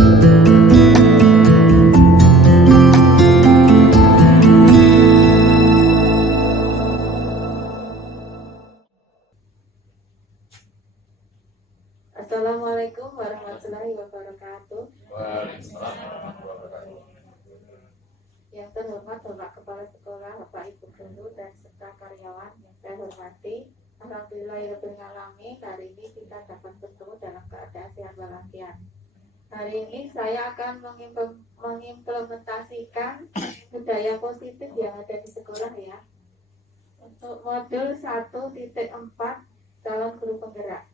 Assalamualaikum warahmatullahi wabarakatuh. Waalaikumsalam warahmatullahi wabarakatuh. Yang terhormat Bapak Kepala Sekolah, Bapak Ibu Guru dan serta karyawan yang saya hormati, alhamdulillahirobbilalamin, hari ini kita dapat bertemu dalam keadaan sehat walafiat. Hari ini saya akan mengimplementasikan budaya positif yang ada di sekolah ya. Untuk modul 1.4 calon guru penggerak.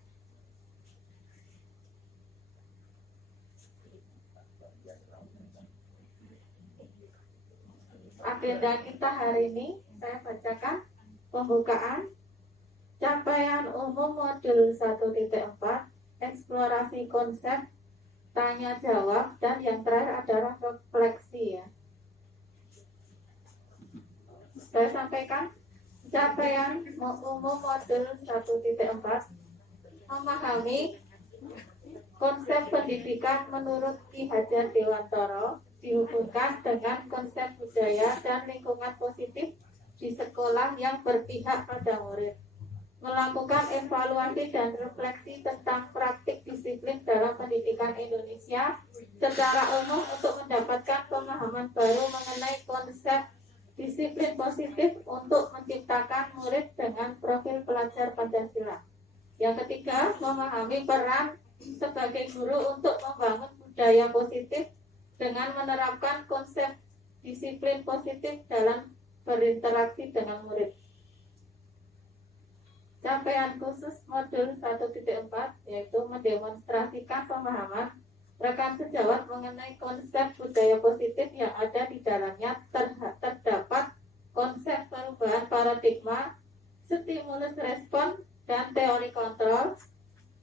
Agenda kita hari ini, saya bacakan pembukaan, capaian umum modul 1.4, eksplorasi konsep, tanya jawab, dan yang terakhir adalah refleksi ya. Saya sampaikan capaian umum modul 1.4, memahami konsep pendidikan menurut Ki Hajar Dewantara dihubungkan dengan konsep budaya dan lingkungan positif di sekolah yang berpihak pada murid. Melakukan evaluasi dan refleksi tentang praktik disiplin dalam pendidikan Indonesia secara umum untuk mendapatkan pemahaman baru mengenai konsep disiplin positif untuk menciptakan murid dengan profil pelajar Pancasila. Yang ketiga, memahami peran sebagai guru untuk membangun budaya positif dengan menerapkan konsep disiplin positif dalam berinteraksi dengan murid. Capaian khusus modul 1.4 yaitu mendemonstrasikan pemahaman rekan sejawat mengenai konsep budaya positif yang ada di dalamnya. Terdapat konsep perubahan paradigma, stimulus respon, dan teori kontrol.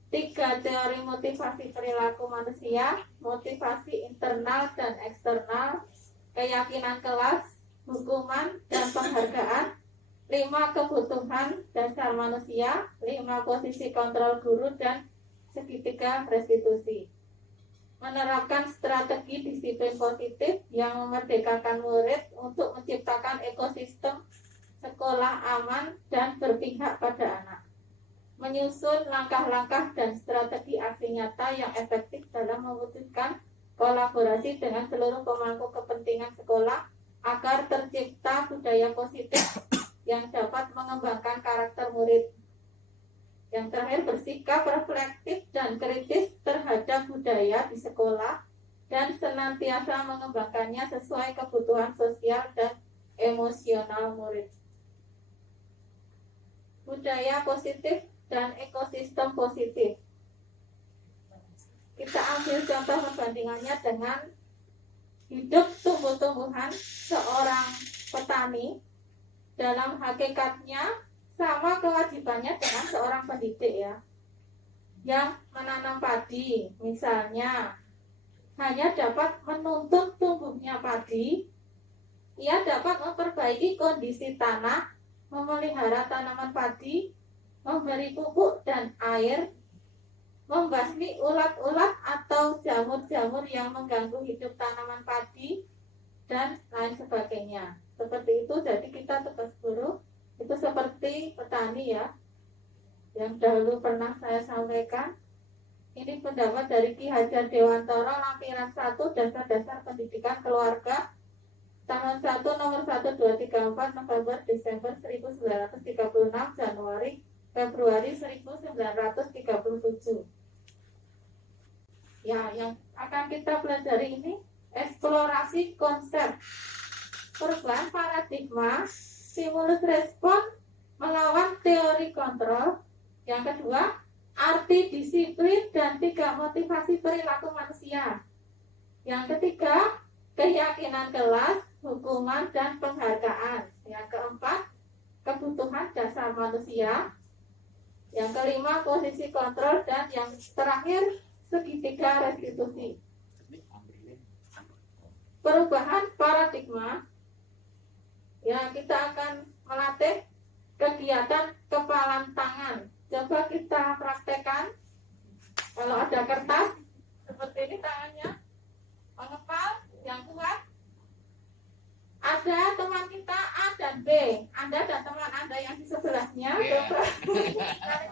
3 teori motivasi perilaku manusia, motivasi internal dan eksternal, keyakinan kelas, hukuman dan penghargaan. 5 kebutuhan dasar manusia, 5 posisi kontrol guru, dan segitiga restitusi. Menerapkan strategi disiplin positif yang memerdekakan murid untuk menciptakan ekosistem sekolah aman dan berpihak pada anak. Menyusun langkah-langkah dan strategi aksi nyata yang efektif dalam mewujudkan kolaborasi dengan seluruh pemangku kepentingan sekolah agar tercipta budaya positif yang dapat mengembangkan karakter murid. Yang terakhir, bersikap reflektif dan kritis terhadap budaya di sekolah dan senantiasa mengembangkannya sesuai kebutuhan sosial dan emosional murid. Budaya positif dan ekosistem positif. Kita ambil contoh perbandingannya dengan hidup tumbuh-tumbuhan seorang petani. Dalam hakikatnya sama kewajibannya dengan seorang pendidik ya, yang menanam padi misalnya hanya dapat menuntun tumbuhnya padi. Ia dapat memperbaiki kondisi tanah, memelihara tanaman padi, memberi pupuk dan air, membasmi ulat-ulat atau jamur-jamur yang mengganggu hidup tanaman padi, dan lain sebagainya. Seperti itu, jadi kita tugas guru itu seperti petani ya, yang dahulu pernah saya sampaikan. Ini pendapat dari Ki Hajar Dewantara, lampiran 1, dasar-dasar pendidikan keluarga, tahun 1, nomor 1234, November, Desember 1936, Januari, Februari 1937. Ya, yang akan kita pelajari ini eksplorasi konsep, perubahan paradigma, stimulus respon melawan teori kontrol. Yang kedua, arti disiplin dan 3 motivasi perilaku manusia. Yang ketiga, keyakinan kelas, hukuman dan penghargaan. Yang keempat, kebutuhan dasar manusia. Yang kelima, posisi kontrol, dan yang terakhir, segitiga restitusi. Perubahan paradigma. Ya, kita akan melatih kegiatan kepalan tangan. Coba kita praktekkan. Kalau ada kertas seperti ini tangannya, B, Anda dan teman Anda yang di sebelahnya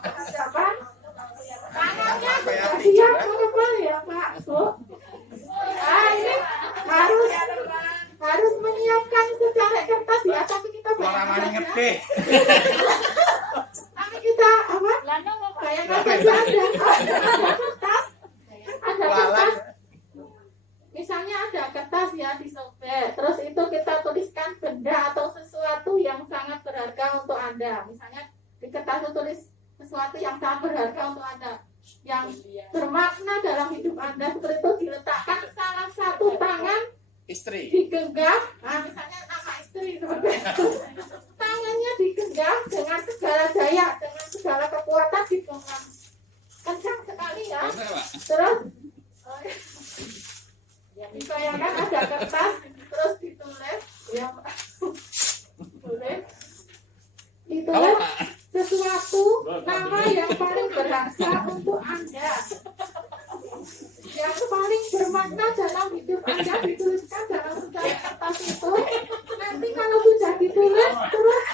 perhadapan tangannya sudah siap menebal ya Pak Bu. Ini harus menyiapkan secari kertas ya, tapi kita bayangkan saja. Tapi kita apa? Bayangkan saja ada kertas, misalnya ada kertas ya disobek, terus itu kita tuliskan benda atau sesuatu yang sangat berharga untuk Anda. Misalnya di kertas itu tulis sesuatu yang sangat berharga untuk Anda, yang bermakna dalam hidup Anda, seperti itu diletakkan salah satu tangan Istri. digenggam, nah misalnya nama istri itu tangannya digenggam dengan segala daya, dengan segala kekuatan digenggam kencang sekali ya. Terus dibayangkan ada kertas, terus ditulis ya ditulis sesuatu nama yang paling berharga untuk Anda, yang paling bermakna dalam hidup Anda, dituliskan dalam secari kertas itu. Nanti kalau sudah ditulis terus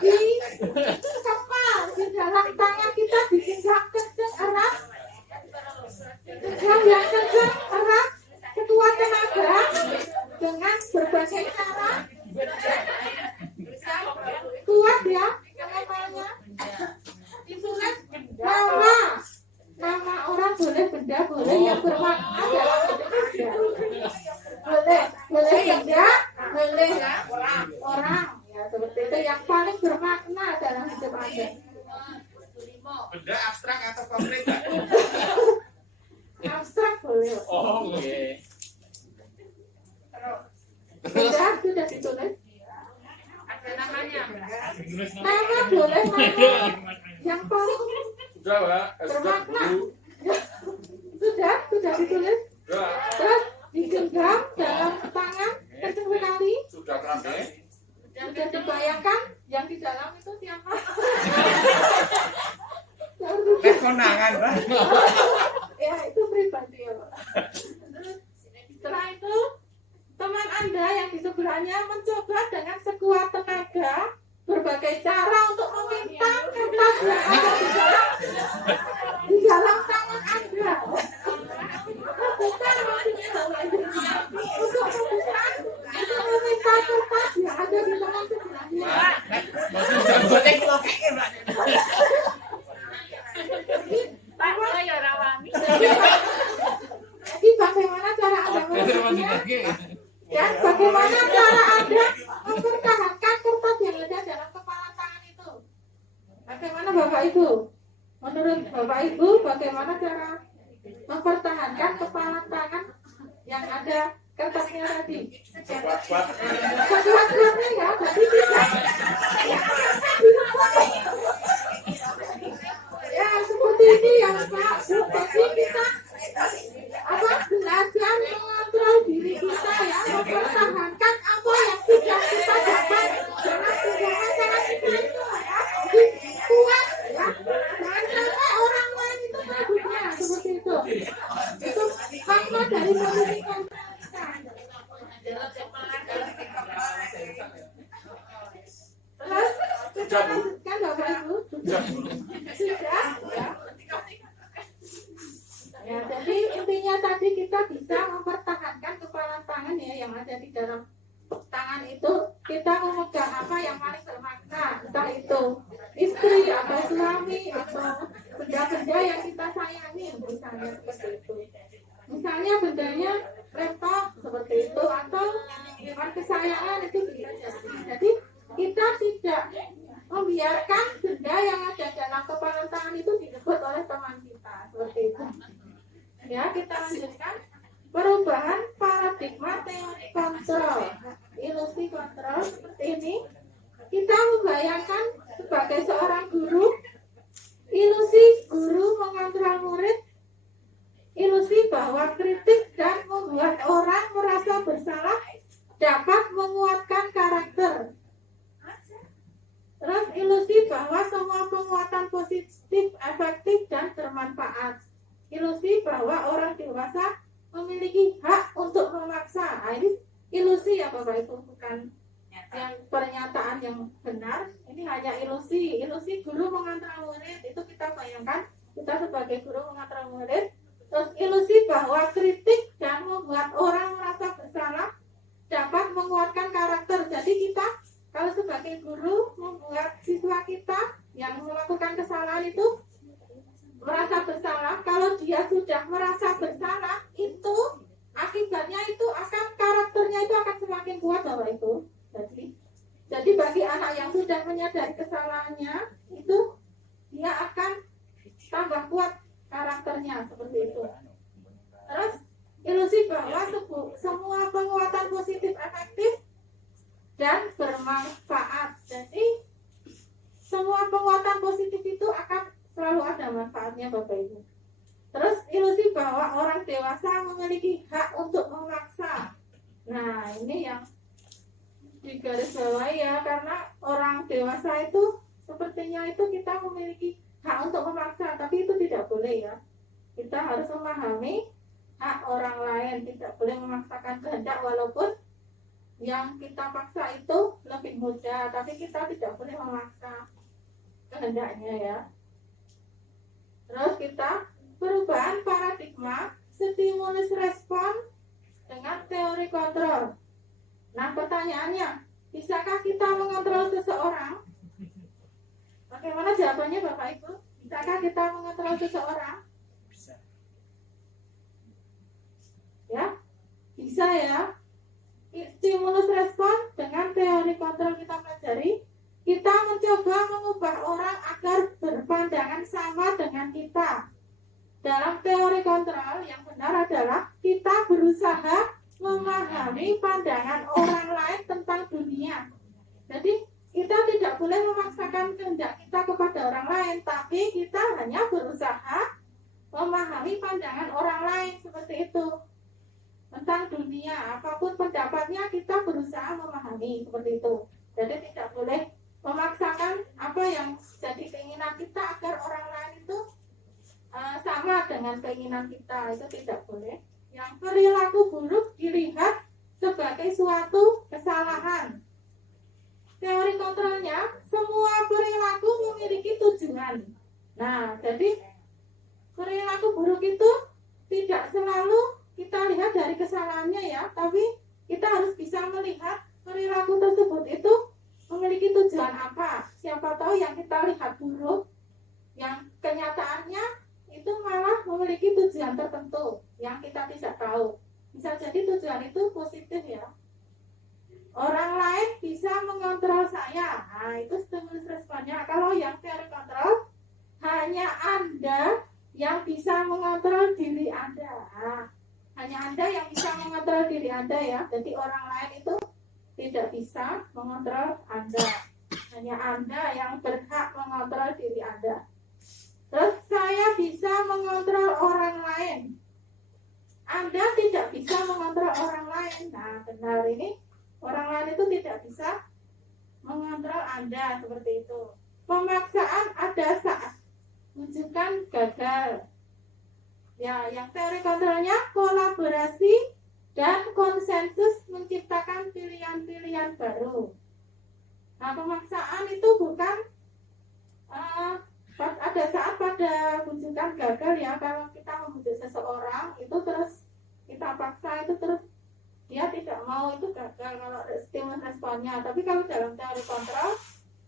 dikepal di dalam tangan kita, digenggam kencang erat, digenggam yang kencang erat, sekuat tenaga, dengan berbagai cara, kuat ya mengenalnya. Ditulis nama orang boleh, benda boleh, yang bermakna dalam hidup Anda. Boleh benda, boleh orang ya, seperti itu yang paling bermakna dalam hidup Anda. Benda abstrak atau konkret? Abstrak boleh. Oh, oke. Sudah ditulis. Ada namanya. Nama boleh, nama yang paling Sudah, Pak. bermakna. Bu. Sudah ditulis. Sudah. Terus digenggam dalam tangan kencang sekali. Sudah terakhir. Sudah dibayangkan yang di dalam itu siapa? Konangan, Pak. Ya itu pribadi ya Pak. Terus setelah itu teman Anda yang di sebelahnya mencoba dengan sekuat tenaga berbagai cara untuk meminta kertas yang ada di dalam tangan Anda. Bukan maksudnya untuk meminta kertas yang ada di tangan sebelahnya. Jadi bagaimana cara Anda ya, bagaimana cara Anda mempertahankan kertas yang ada dalam kepala tangan itu? Bagaimana Bapak Ibu? Menurut Bapak Ibu, bagaimana cara mempertahankan kepala tangan yang ada kertasnya tadi? Sekuat-kuatnya ya, berarti bisa. Ya, seperti ini ya Pak. Jadi kita belajar mengontrol diri kita ya, mempertahankan apa yang sudah kita dapat dengan pegangan tangan kita itu ya. Jadi kuat ya, jangan sampai orang lain itu merebutnya, seperti itu. Itu makna dari posisi kontrol kita. Terus kita lanjutkan Bapak Ibu. Sudah ya. Ya, jadi intinya tadi kita bisa mempertahankan kepala tangan ya yang ada di dalam tangan itu. Kita memegang apa yang paling bermakna, entah itu istri atau suami atau benda-benda yang kita sayangi, misalnya seperti itu. Misalnya bendanya laptop seperti itu, atau hewan kesayangan itu bisa jadi. Jadi kita tidak membiarkan benda yang ada dalam kepala tangan itu direbut oleh teman kita, seperti itu. Ya, kita lanjutkan perubahan paradigma teori kontrol, ilusi kontrol seperti ini. Kita membayangkan sebagai seorang guru, ilusi guru mengontrol murid, ilusi bahwa kritik dan membuat orang merasa bersalah dapat menguatkan karakter. Terus ilusi bahwa semua penguatan positif, efektif dan bermanfaat. Ilusi bahwa orang dewasa memiliki hak untuk memaksa. Nah, ini ilusi ya Bapak Ibu, bukan yang pernyataan yang benar. Ini hanya ilusi guru mengontrol murid. Itu kita bayangkan kita sebagai guru mengontrol murid. Terus ilusi bahwa kritik dan membuat orang merasa bersalah dapat menguatkan karakter. Jadi kita kalau sebagai guru membuat siswa kita yang melakukan kesalahan itu merasa bersalah. Kalau dia sudah merasa bersalah, itu akibatnya itu akan karakternya itu akan semakin kuat Bapak Ibu. Jadi bagi anak yang sudah menyadari kesalahannya itu dia akan tambah kuat karakternya seperti itu. Terus ilusi bahwa semua penguatan positif efektif dan bermanfaat. Jadi semua penguatan positif itu akan selalu ada manfaatnya Bapak Ibu. Terus ilusi bahwa orang dewasa memiliki hak untuk memaksa. Nah ini yang digarisbawahi ya, karena orang dewasa itu sepertinya itu kita memiliki hak untuk memaksa, tapi itu tidak boleh ya. Kita harus memahami hak orang lain, tidak boleh memaksakan kehendak walaupun yang kita paksa itu lebih mudah, tapi kita tidak boleh memaksa kehendaknya ya. Terus kita perubahan paradigma stimulus respon dengan teori kontrol. Nah pertanyaannya, bisakah kita mengontrol seseorang? Bagaimana jawabannya Bapak Ibu? Bisakah kita mengontrol seseorang? Bisa. Ya, bisa ya. Stimulus respon dengan teori kontrol kita pelajari. Kita mencoba mengubah orang agar berpandangan sama dengan kita. Dalam teori kontrol yang benar adalah kita berusaha memahami pandangan orang lain tentang dunia. Jadi kita tidak boleh memaksakan kehendak kita kepada orang lain, tapi kita hanya berusaha memahami pandangan orang lain seperti itu tentang dunia. Apapun pendapatnya kita berusaha memahami seperti itu. Jadi tidak boleh memaksakan apa yang jadi keinginan kita agar orang lain itu sama dengan keinginan kita, itu tidak boleh. Yang perilaku buruk dilihat sebagai suatu kesalahan. Teori kontrolnya, semua perilaku memiliki tujuan. Nah, jadi perilaku buruk itu tidak selalu kita lihat dari kesalahannya ya, tapi kita harus bisa melihat perilaku tersebut itu memiliki tujuan apa. Siapa tahu yang kita lihat buruk, yang kenyataannya itu malah memiliki tujuan tertentu yang kita tidak tahu. Bisa jadi tujuan itu positif ya. Orang lain bisa mengontrol saya. Nah, itu stimulus responnya. Kalau yang teori kontrol, hanya Anda yang bisa mengontrol diri Anda. Nah, hanya Anda yang bisa mengontrol diri Anda ya. Jadi orang lain itu tidak bisa mengontrol Anda. Hanya Anda yang berhak mengontrol diri Anda. Terus saya bisa mengontrol orang lain. Anda tidak bisa mengontrol orang lain. Nah, benar ini. Orang lain itu tidak bisa mengontrol Anda seperti itu. Pemaksaan ada saat menunjukkan gagal. Ya, yang teori kontrolnya kolaborasi dan konsensus menciptakan pilihan-pilihan baru. Nah, pemaksaan itu bukan ada saat pada kunjungan gagal ya. Kalau kita membujuk seseorang itu terus kita paksa itu terus dia tidak mau, itu gagal kalau stimulus responnya. Tapi kalau dalam teori kontrol,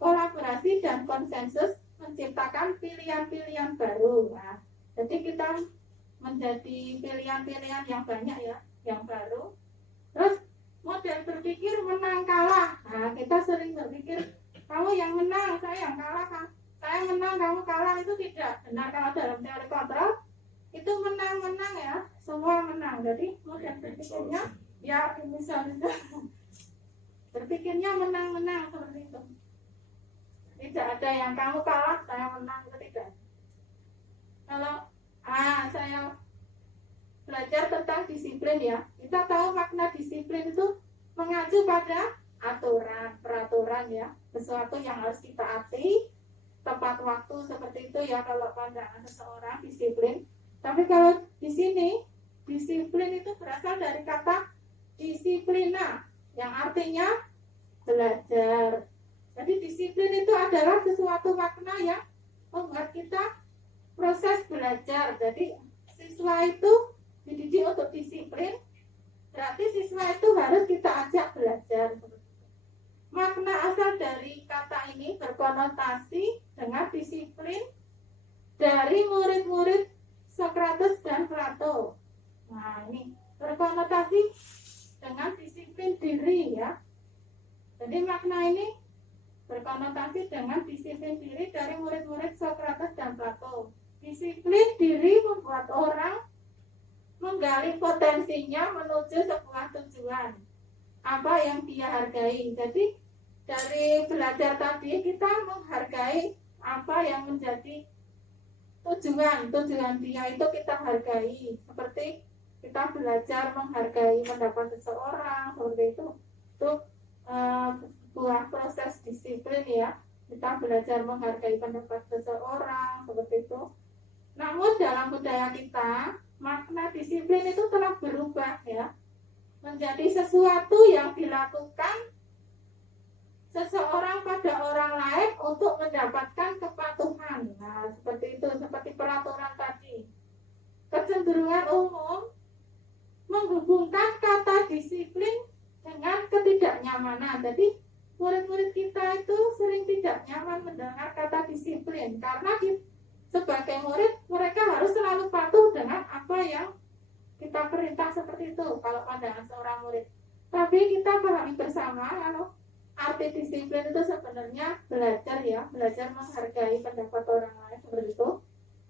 kolaborasi dan konsensus menciptakan pilihan-pilihan baru. Nah, jadi kita menjadi pilihan-pilihan yang banyak ya, yang baru. Terus model berpikir menang kalah. Nah, kita sering berpikir kamu yang menang, saya yang kalah kan. Saya menang, kamu kalah, itu tidak benar. Kalau dalam teori kontrol itu menang-menang ya, semua menang. Jadi model berpikirnya ya misalnya berpikirnya menang-menang seperti itu. Tidak ada yang kamu kalah, saya menang, itu tidak. Kalau saya belajar tentang disiplin ya, kita tahu makna disiplin itu mengacu pada aturan, peraturan ya, sesuatu yang harus ditaati, tepat waktu seperti itu ya kalau pandangan seseorang disiplin. Tapi kalau di sini disiplin itu berasal dari kata disiplina yang artinya belajar. Jadi disiplin itu adalah sesuatu makna yang membuat kita proses belajar. Jadi siswa itu dididik untuk disiplin, berarti siswa itu harus kita ajak belajar. Makna asal dari kata ini berkonotasi dengan disiplin dari murid-murid Sokrates dan Plato. Nah, ini berkonotasi dengan disiplin diri ya. Jadi makna ini berkonotasi dengan disiplin diri dari murid-murid Sokrates dan Plato. Disiplin diri membuat orang menggali potensinya menuju sebuah tujuan, apa yang dia hargai. Jadi dari belajar tadi kita menghargai apa yang menjadi tujuan dia itu kita hargai. Seperti kita belajar menghargai pendapat seseorang, seperti itu sebuah proses disiplin ya. Kita belajar menghargai pendapat seseorang, seperti itu. Namun dalam budaya kita, makna disiplin itu telah berubah ya, menjadi sesuatu yang dilakukan seseorang pada orang lain untuk mendapatkan kepatuhan. Nah, seperti itu, seperti peraturan tadi. Kecenderungan umum menghubungkan kata disiplin dengan ketidaknyamanan. Jadi murid-murid kita itu sering tidak nyaman mendengar kata disiplin karena sebagai murid mereka harus selalu patuh dengan apa yang kita perintah, seperti itu kalau pandangan seorang murid. Tapi kita pahami bersama kalau arti disiplin itu sebenarnya belajar ya, belajar menghargai pendapat orang lain, seperti itu.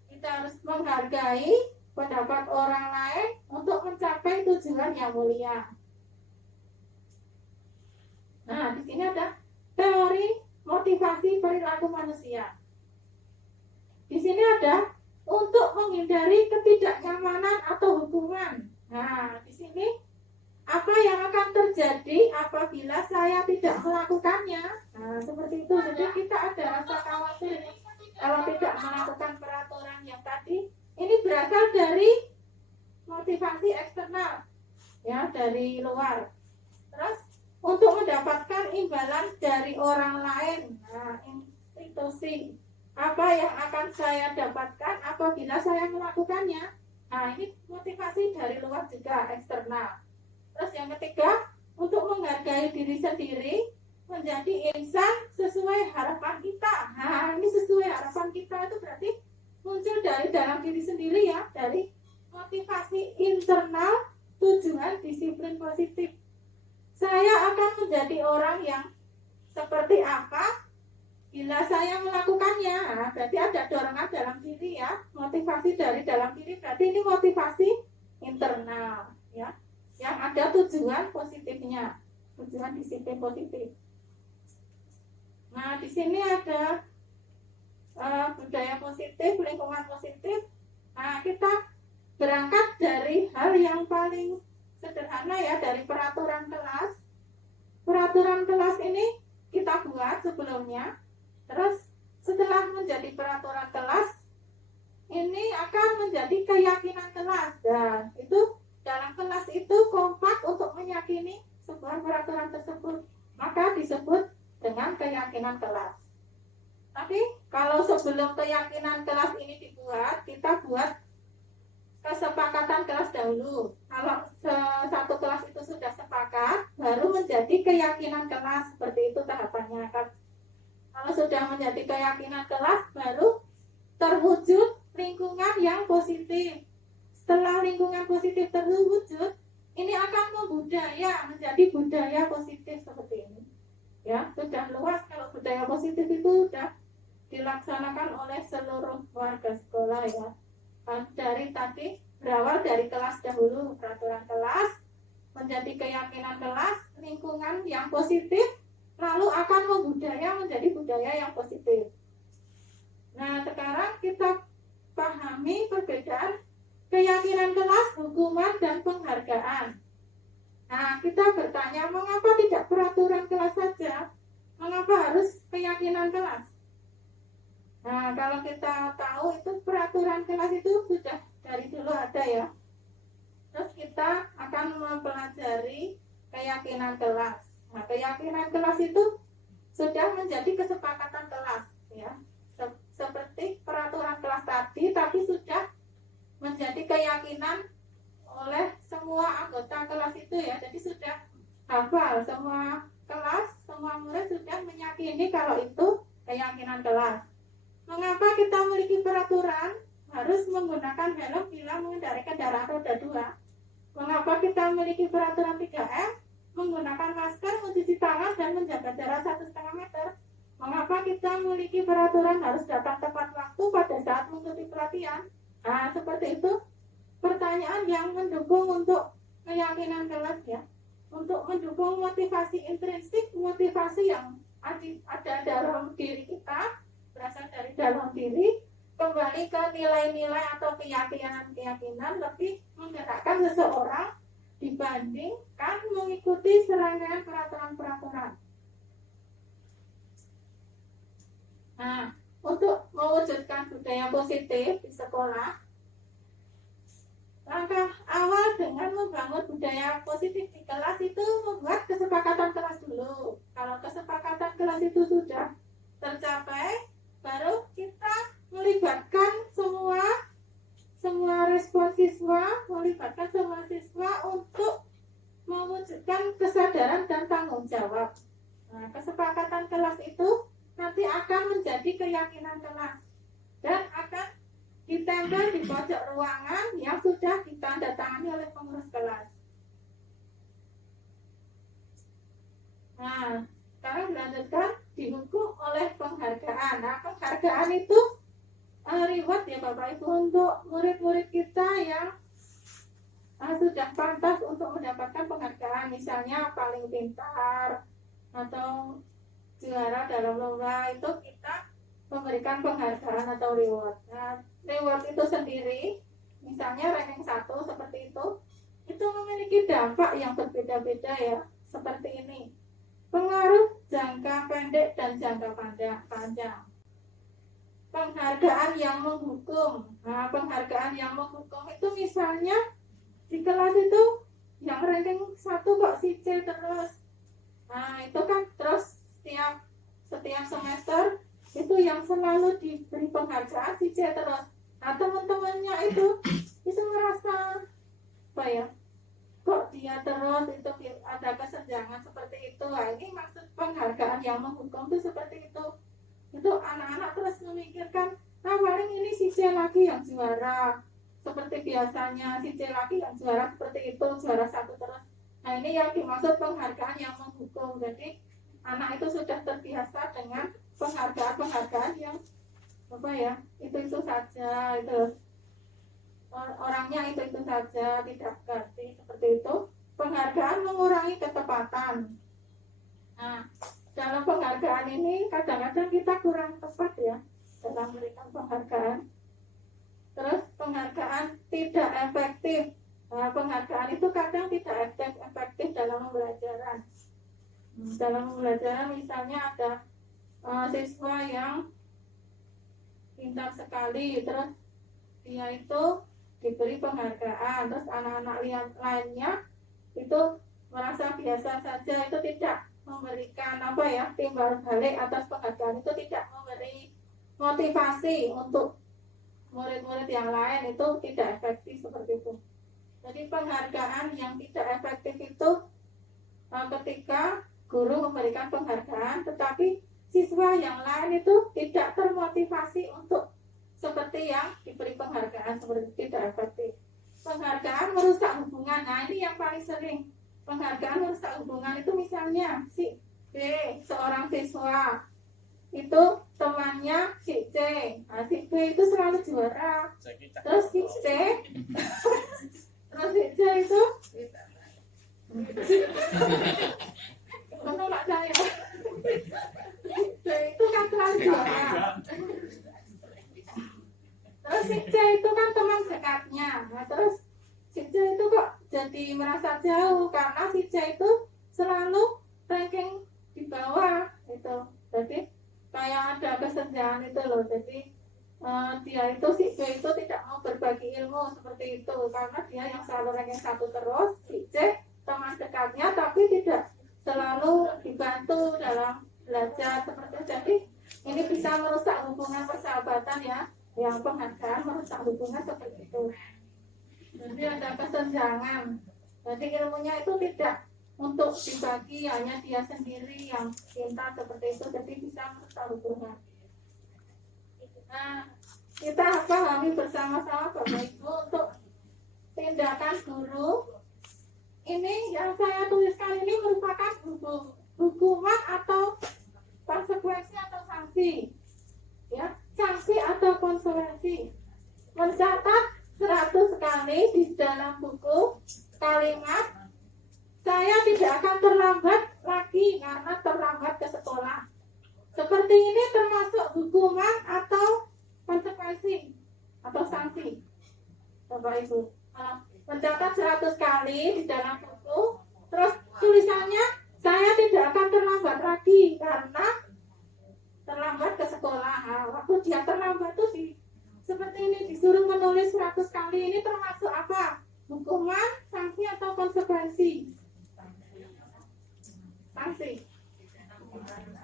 Kita harus menghargai pendapat orang lain untuk mencapai tujuan yang mulia. Nah, di sini ada teori motivasi perilaku manusia. Di sini ada untuk menghindari ketidaknyamanan atau hukuman. Nah, di sini apa yang akan terjadi apabila saya tidak melakukannya? Nah, seperti itu. Jadi kita ada rasa khawatir kalau tidak melakukan peraturan yang tadi. Ini berasal dari motivasi eksternal, ya, dari luar. Terus untuk mendapatkan imbalan dari orang lain, nah, institusi. Apa yang akan saya dapatkan apabila saya melakukannya? Nah, ini motivasi dari luar juga, eksternal. Terus yang ketiga, untuk menghargai diri sendiri, menjadi insan sesuai harapan kita. Nah, ini sesuai harapan kita itu berarti muncul dari dalam diri sendiri ya, dari motivasi internal, tujuan disiplin positif. Saya akan menjadi orang yang seperti apa bila saya melakukannya. Nah, berarti ada dorongan dalam diri ya, motivasi dari dalam diri, berarti ini motivasi internal ya, yang ada tujuan positifnya, tujuan disiplin positif. Nah, di sini ada budaya positif, lingkungan positif. Nah, kita berangkat dari hal yang paling sederhana ya, dari peraturan kelas. Peraturan kelas ini kita buat sebelumnya. Terus setelah menjadi peraturan kelas, ini akan menjadi keyakinan kelas. Dan itu dalam kelas itu kompak untuk meyakini sebuah peraturan tersebut, maka disebut dengan keyakinan kelas. Tapi kalau sebelum keyakinan kelas ini dibuat, kita buat kesepakatan kelas dahulu. Kalau satu kelas itu sudah sepakat, baru menjadi keyakinan kelas. Seperti itu tahapannya. Kalau sudah menjadi keyakinan kelas, baru terwujud lingkungan yang positif. Setelah lingkungan positif terwujud, ini akan membudaya menjadi budaya positif seperti ini. Ya, sudah luas kalau budaya positif itu sudah dilaksanakan oleh seluruh warga sekolah ya. Dari tadi berawal dari kelas dahulu, peraturan kelas menjadi keyakinan kelas, lingkungan yang positif, lalu akan membudaya menjadi budaya yang positif. Nah, sekarang kita pahami perbedaan keyakinan kelas, hukuman, dan penghargaan. Nah, kita bertanya, mengapa tidak peraturan kelas saja? Mengapa harus keyakinan kelas? Nah, kalau kita tahu itu peraturan kelas itu sudah dari dulu ada ya. Terus kita akan mempelajari keyakinan kelas. Nah, keyakinan kelas itu sudah menjadi kesepakatan kelas, ya. Seperti peraturan kelas tadi, tapi sudah menjadi keyakinan oleh semua anggota kelas itu, ya. Jadi sudah hafal, semua kelas, semua murid sudah meyakini kalau itu keyakinan kelas. Mengapa kita memiliki peraturan harus menggunakan helm bila mengendarai kendaraan roda 2? Mengapa kita memiliki peraturan 3M, menggunakan masker, mencuci tangan, dan menjaga jarak 1,5 meter? Mengapa kita memiliki peraturan harus datang tepat waktu pada saat mengikuti pelatihan? Nah, seperti itu pertanyaan yang mendukung untuk keyakinan kelas, ya. Untuk mendukung motivasi intrinsik, motivasi yang ada dalam diri kita, berasal dari dalam diri, kembali ke nilai-nilai atau keyakinan-keyakinan, lebih menggerakkan seseorang dibandingkan mengikuti serangkaian peraturan-peraturan. Nah, untuk mewujudkan budaya positif di sekolah, langkah awal dengan membangun budaya positif di kelas itu membuat kesepakatan kelas dulu. Kalau kesepakatan kelas itu sudah tercapai, baru kita melibatkan semua respon siswa, melibatkan semua siswa untuk mewujudkan kesadaran dan tanggung jawab. Nah, kesepakatan kelas itu nanti akan menjadi keyakinan kelas dan akan ditempel di pojok ruangan yang sudah ditandatangani oleh pengurus kelas. Nah, sekarang dilanjutkan didukung oleh penghargaan. Nah, penghargaan itu reward, ya Bapak Ibu, untuk murid-murid kita yang sudah pantas untuk mendapatkan penghargaan, misalnya paling pintar atau juara dalam lomba, itu kita memberikan penghargaan atau reward. Nah, reward itu sendiri, misalnya ranking 1 seperti itu memiliki dampak yang berbeda-beda, ya, seperti ini. Pengaruh jangka pendek dan jangka panjang. Penghargaan yang menghukum. Nah, penghargaan yang menghukum itu misalnya di kelas itu yang ranking 1 kok si C terus. Nah, itu kan terus setiap semester itu yang selalu diberi penghargaan si C terus. Nah, teman-temannya itu merasa apa ya, kok dia terus, itu ada kesenjangan seperti itu. Nah, ini maksud penghargaan yang menghukum itu seperti itu. Itu anak-anak terus memikirkan, nah paling ini si C lagi yang juara, seperti biasanya si C lagi yang juara seperti itu, juara 1 terus. Nah, ini yang dimaksud penghargaan yang menghukum. Jadi anak itu sudah terbiasa dengan penghargaan yang apa ya, itu saja, itu orangnya itu saja, tidak ganti, seperti itu. Penghargaan mengurangi ketepatan. Nah, dalam penghargaan ini kadang-kadang kita kurang tepat, ya, dalam memberikan penghargaan. Terus penghargaan tidak efektif. Nah, penghargaan itu kadang tidak efektif dalam pembelajaran. Dalam pembelajaran misalnya ada siswa yang pintar sekali, terus dia itu diberi penghargaan, terus anak-anak lainnya itu merasa biasa saja, itu tidak memberikan apa ya, timbal balik atas penghargaan, itu tidak memberi motivasi untuk murid-murid yang lain, itu tidak efektif seperti itu. Jadi penghargaan yang tidak efektif itu ketika guru memberikan penghargaan tetapi siswa yang lain itu tidak termotivasi untuk seperti yang diberi penghargaan, seperti tidak efektif. Penghargaan merusak hubungan. Nah, ini yang paling sering. Penghargaan merusak hubungan itu misalnya si B, seorang siswa, itu temannya si C. Nah, si B itu selalu juara. Terus si C itu menolak saya. C itu kan selalu juara. Terus si C itu kan teman dekatnya. Nah, terus si C itu kok jadi merasa jauh karena si C itu selalu ranking di bawah itu. Jadi kayak ada kesenjangan itu loh. Jadi dia itu si B itu tidak mau berbagi ilmu seperti itu karena dia yang selalu ranking 1 terus, si C teman dekatnya tapi tidak selalu dibantu dalam belajar seperti itu. Jadi ini bisa merusak hubungan persahabatan ya, yang penghargaan merusak hubungan seperti itu. Jadi ada kesenjangan. Jadi ilmunya itu tidak untuk dibagi hanya dia sendiri yang cinta seperti itu, jadi bisa merusak hubungan. Nah, kita pahami bersama-sama Bapak Ibu untuk tindakan guru. Ini yang saya tuliskan ini merupakan hukuman atau konsekuensi atau sanksi, ya, sanksi atau konsekuensi. Mencatat 100 kali di dalam buku kalimat saya tidak akan terlambat lagi karena terlambat ke sekolah. Seperti ini termasuk hukuman atau konsekuensi atau sanksi, Bapak Ibu. Mencatat 100 kali di dalam buku, terus tulisannya saya tidak akan terlambat lagi karena terlambat ke sekolah. Nah, waktu dia terlambat tuh seperti ini disuruh menulis 100 kali, ini termasuk apa? Hukuman, sanksi atau konsekuensi? Sanksi.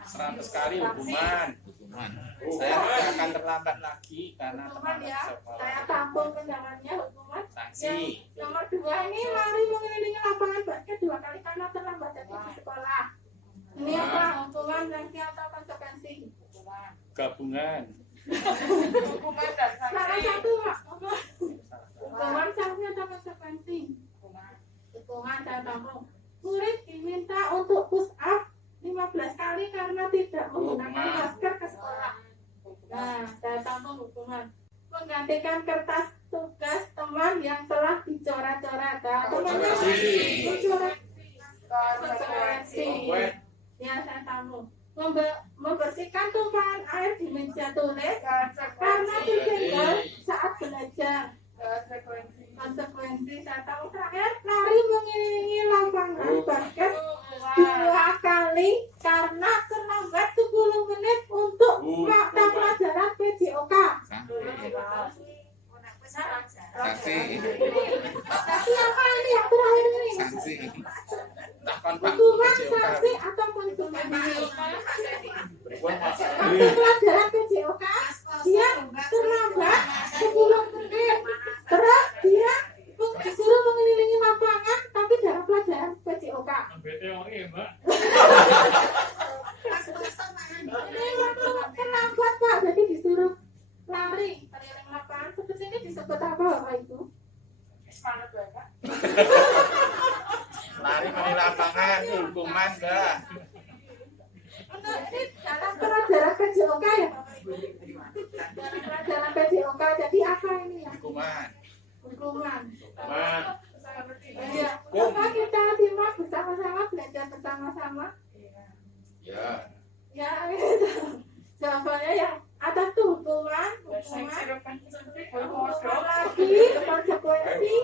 100 kali hukuman. Saya tidak akan terlambat lagi karena Hukuman terlambat ya, sekolah. saya tampung penjalannya hukuman. Sanksi. Yang nomor 2 ini lari mengelilingi lapangan basket 2 kali karena terlambat jadi di sekolah. Ini apa? Hukuman, sanksi atau konsekuensi? Gabungan. Hukuman dan Salah sanksi. satu Pak. Hukuman, sanksi atau konsekuensi? Hukuman saya tampung. Murid diminta untuk push up 15 kali karena tidak menggunakan masker ke sekolah. Nah, saya tampung hukuman. Menggantikan kertas tugas teman yang telah dicoret-coret. Nah, temannya dicoret. Konsekuensi. Ya, saya tampung. Membersihkan tumpahan air di meja tulis karena tersenggol saat belajar. Konsekuensi saya tahu. Terakhir, lari mengelilingi lapangan basket 2 kali karena terlambat 10 menit untuk mata pelajaran PJOK. Sanksi. Tapi apa ini yang terakhir ini? Sanksi. Takon Pak. Hukuman, sanksi atau konsekuensi? Waktu pelajaran PJOK dia terlambat 10 menit. Terus dia disuruh mengelilingi lapangan tapi dalam pelajaran PJOK. Bete wangi, Mbak. Ini waktu terlambat Pak, jadi disuruh lari keliling lapangan. Seperti ini disebut apa Bapak Ibu? Lari ke lapangan hukuman, Mbak. Ini dalam pelajaran PJOK ya Bapak Ibu. Dalam pelajaran PJOK, jadi apa ini ya? Hukuman. Hukuman. Mbak. Ya, coba kita simak bersama-sama, belajar bersama-sama. Ya. Ya, gitu. Jawabannya yang atas tuh hukuman lagi, konsekuensi,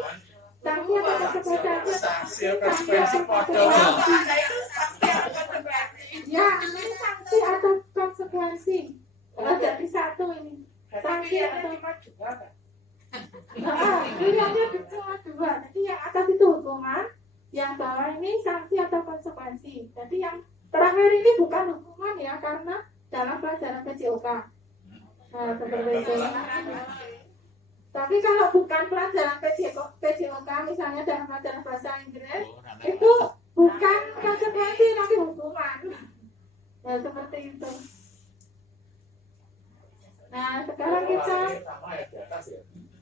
sanksi atau konsekuensi? Sanksi atau konsekuensi foto. Ya, ini sanksi atau konsekuensi. Kalau jadi satu ini, sanksi atau pilihannya cuma 2. Jadi yang atas itu hukuman, yang bawah ini sanksi atau konsekuensi. Jadi yang terakhir ini bukan hukuman ya, karena dalam pelajaran PJOK. Nah, seperti itu. Tapi kalau bukan pelajaran PJOK, misalnya dalam pelajaran bahasa Inggris, itu bukan konsekuensi tapi hukuman. Nah, seperti itu. Nah, sekarang kita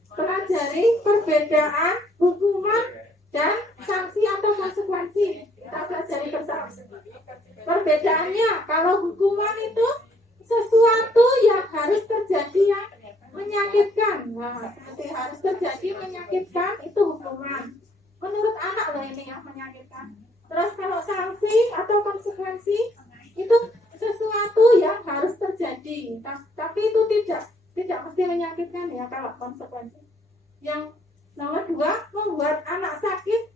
pelajari perbedaan hukuman dan sanksi atau konsekuensi. Kita pelajari bersama. Perbedaannya, kalau hukuman itu sesuatu yang harus terjadi yang menyakitkan. Nah, seperti harus terjadi menyakitkan itu hukuman. Menurut anak loh ini yang menyakitkan. Terus kalau sanksi atau konsekuensi itu sesuatu yang harus terjadi, tapi itu tidak mesti menyakitkan ya kalau konsekuensi. Yang nomor 2, membuat anak sakit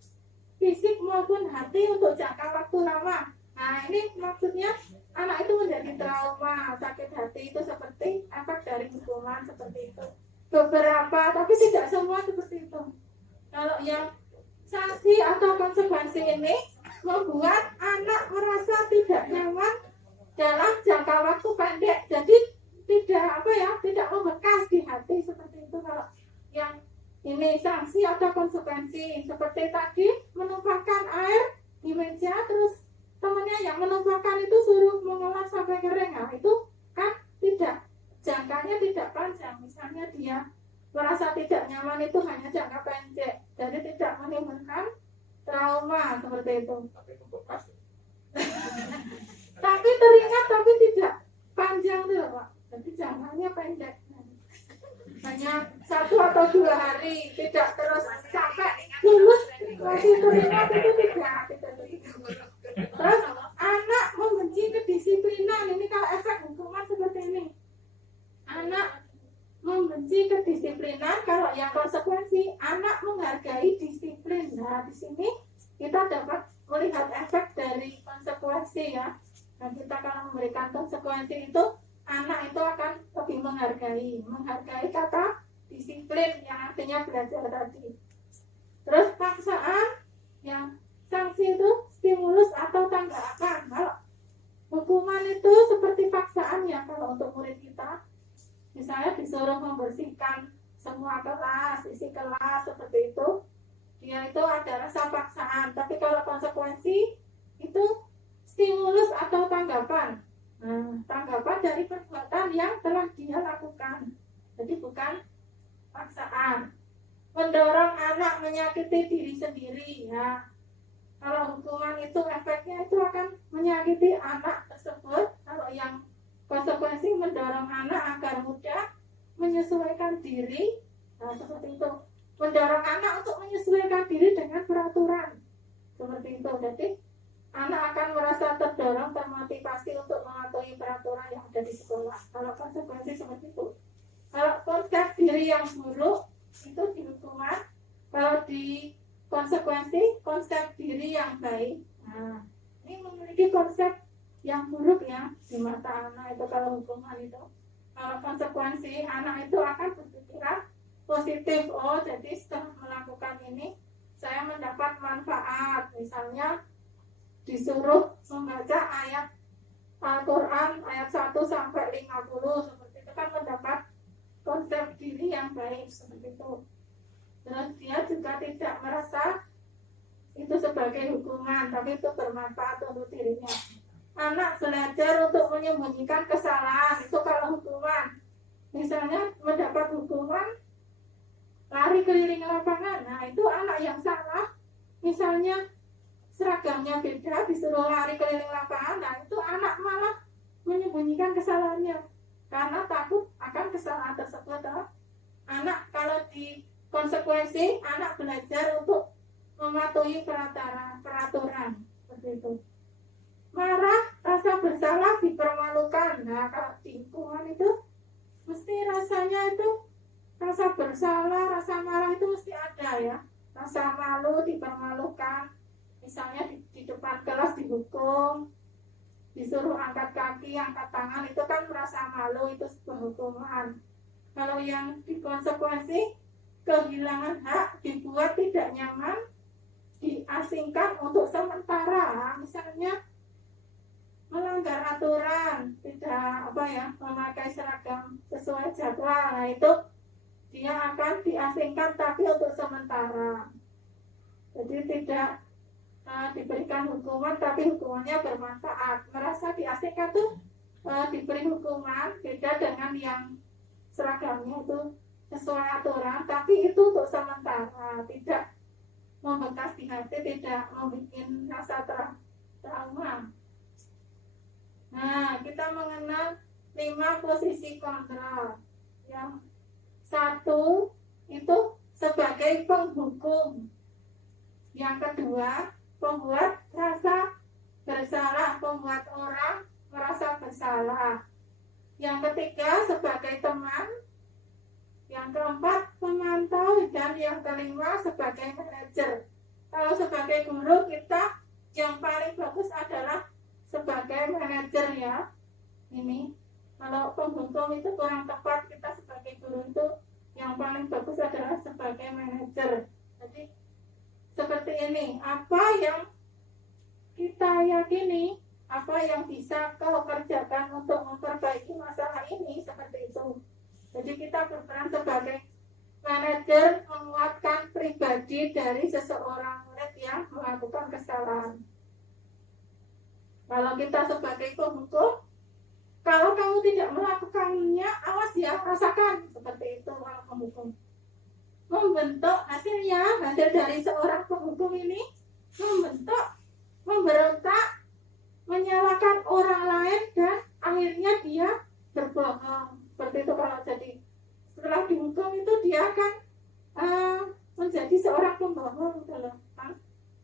fisik maupun hati untuk jangka waktu lama. Nah, ini maksudnya anak itu menjadi trauma, sakit hati itu seperti efek dari hukuman seperti itu. Beberapa, tapi tidak semua seperti itu. Kalau yang sanksi atau konsekuensi ini membuat anak merasa tidak nyaman dalam jangka waktu pendek. Jadi tidak membekas di hati seperti itu. Kalau yang ini sanksi atau konsekuensi seperti tadi menumpahkan air di meja, terus temannya yang menumpahkan itu suruh mengolah sampai kering. Nah, itu kan tidak, jangkanya tidak panjang. Misalnya dia merasa tidak nyaman itu hanya jangka pendek, jadi tidak menimbulkan trauma seperti itu. Tapi membekas. Tapi teringat tapi tidak panjang tuh Pak. Jadi jangkanya pendek. Hanya 1 atau 2 hari, tidak terus sampai lulus masih teringat itu tidak. Terus anak membenci kedisiplinan. Ini kalau efek hukuman seperti ini. Anak membenci kedisiplinan. Kalau yang konsekuensi, anak menghargai disiplin. Nah, di sini kita dapat melihat efek dari konsekuensi ya. Dan kita kalau memberikan konsekuensi itu, anak itu akan lebih menghargai kata disiplin yang artinya belajar tadi. Terus paksaan, yang sanksi itu stimulus atau tanggapan. Kalau hukuman itu seperti paksaan ya, kalau untuk murid kita misalnya disuruh membersihkan semua kelas, isi kelas seperti itu, dia itu ada rasa paksaan. Tapi kalau konsekuensi itu stimulus atau tanggapan. Nah, tanggapan dari perbuatan yang telah dia lakukan. Jadi bukan paksaan. Mendorong anak menyakiti diri sendiri ya. Kalau hukuman itu efeknya itu akan menyakiti anak tersebut. Kalau yang konsekuensi mendorong anak agar mudah menyesuaikan diri. Nah, seperti itu. Mendorong anak untuk menyesuaikan diri dengan peraturan. Seperti itu. Jadi anak akan merasa terdorong, termotivasi untuk mematuhi peraturan yang ada di sekolah. Kalau konsekuensi seperti itu. Kalau konsep diri yang buruk itu di hukuman. Kalau di konsekuensi, konsep diri yang baik. Nah, ini memiliki konsep yang buruk ya di mata anak itu kalau hukuman itu. Kalau konsekuensi, anak itu akan berpikiran positif. Oh, jadi setelah melakukan ini, saya mendapat manfaat. Misalnya disuruh membaca ayat Al-Quran ayat 1 sampai 50 seperti itu, kan mendapat konsep diri yang baik seperti itu. Terus dia juga tidak merasa itu sebagai hukuman, tapi itu bermanfaat untuk dirinya. Anak belajar untuk menyembunyikan kesalahan, itu kalau hukuman. Misalnya mendapat hukuman lari keliling lapangan, nah itu anak yang salah. Misalnya seragamnya beda, disuruh lari keliling lapangan, nah itu anak malah menyembunyikan kesalahannya karena takut akan kesalahan tersebut. Anak kalau di konsekuensi, anak belajar untuk mematuhi peraturan seperti itu. Marah, rasa bersalah, dipermalukan. Nah, kalau di hukuman itu mesti rasanya itu rasa bersalah, rasa marah itu mesti ada ya. Rasa malu, dipermalukan. Misalnya di depan kelas dihukum, disuruh angkat kaki, angkat tangan, itu kan merasa malu, itu sebuah hukuman. Kalau yang dikonsekuensi, kehilangan hak, dibuat tidak nyaman, diasingkan untuk sementara. Misalnya melanggar aturan, tidak memakai seragam sesuai jadwal, nah itu dia akan diasingkan tapi untuk sementara. Jadi tidak diberikan hukuman tapi hukumannya bermanfaat. Merasa diasingkan tuh diberi hukuman, beda dengan yang seragamnya itu sesuai aturan, tapi itu untuk sementara, tidak membekas di hati, tidak membuat rasa trauma. Nah, kita mengenal 5 posisi kontrol. Yang 1 itu sebagai penghukum. Yang kedua, membuat rasa bersalah, membuat orang merasa bersalah. Yang ketiga, sebagai teman. Yang keempat, memantau. Dan yang kelima, sebagai manajer. Kalau sebagai guru, kita yang paling bagus adalah sebagai manajer ya. Ini kalau penghukum itu kurang tepat, kita sebagai guru itu yang paling bagus adalah sebagai manajer. Jadi seperti ini, apa yang kita yakini apa yang bisa kau kerjakan untuk memperbaiki masalah ini, seperti itu. Jadi kita berperan sebagai manajer menguatkan pribadi dari seseorang murid yang melakukan kesalahan. Kalau kita sebagai penghukum, kalau kamu tidak melakukannya, awas ya, rasakan, seperti itu kalau penghukum. Membentuk hasilnya, hasil dari seorang penghukum ini membentuk, memberontak, menyalahkan orang lain, dan akhirnya dia berbohong. Seperti itu kalau jadi setelah dihukum itu dia akan menjadi seorang pembohong gitu loh, kan?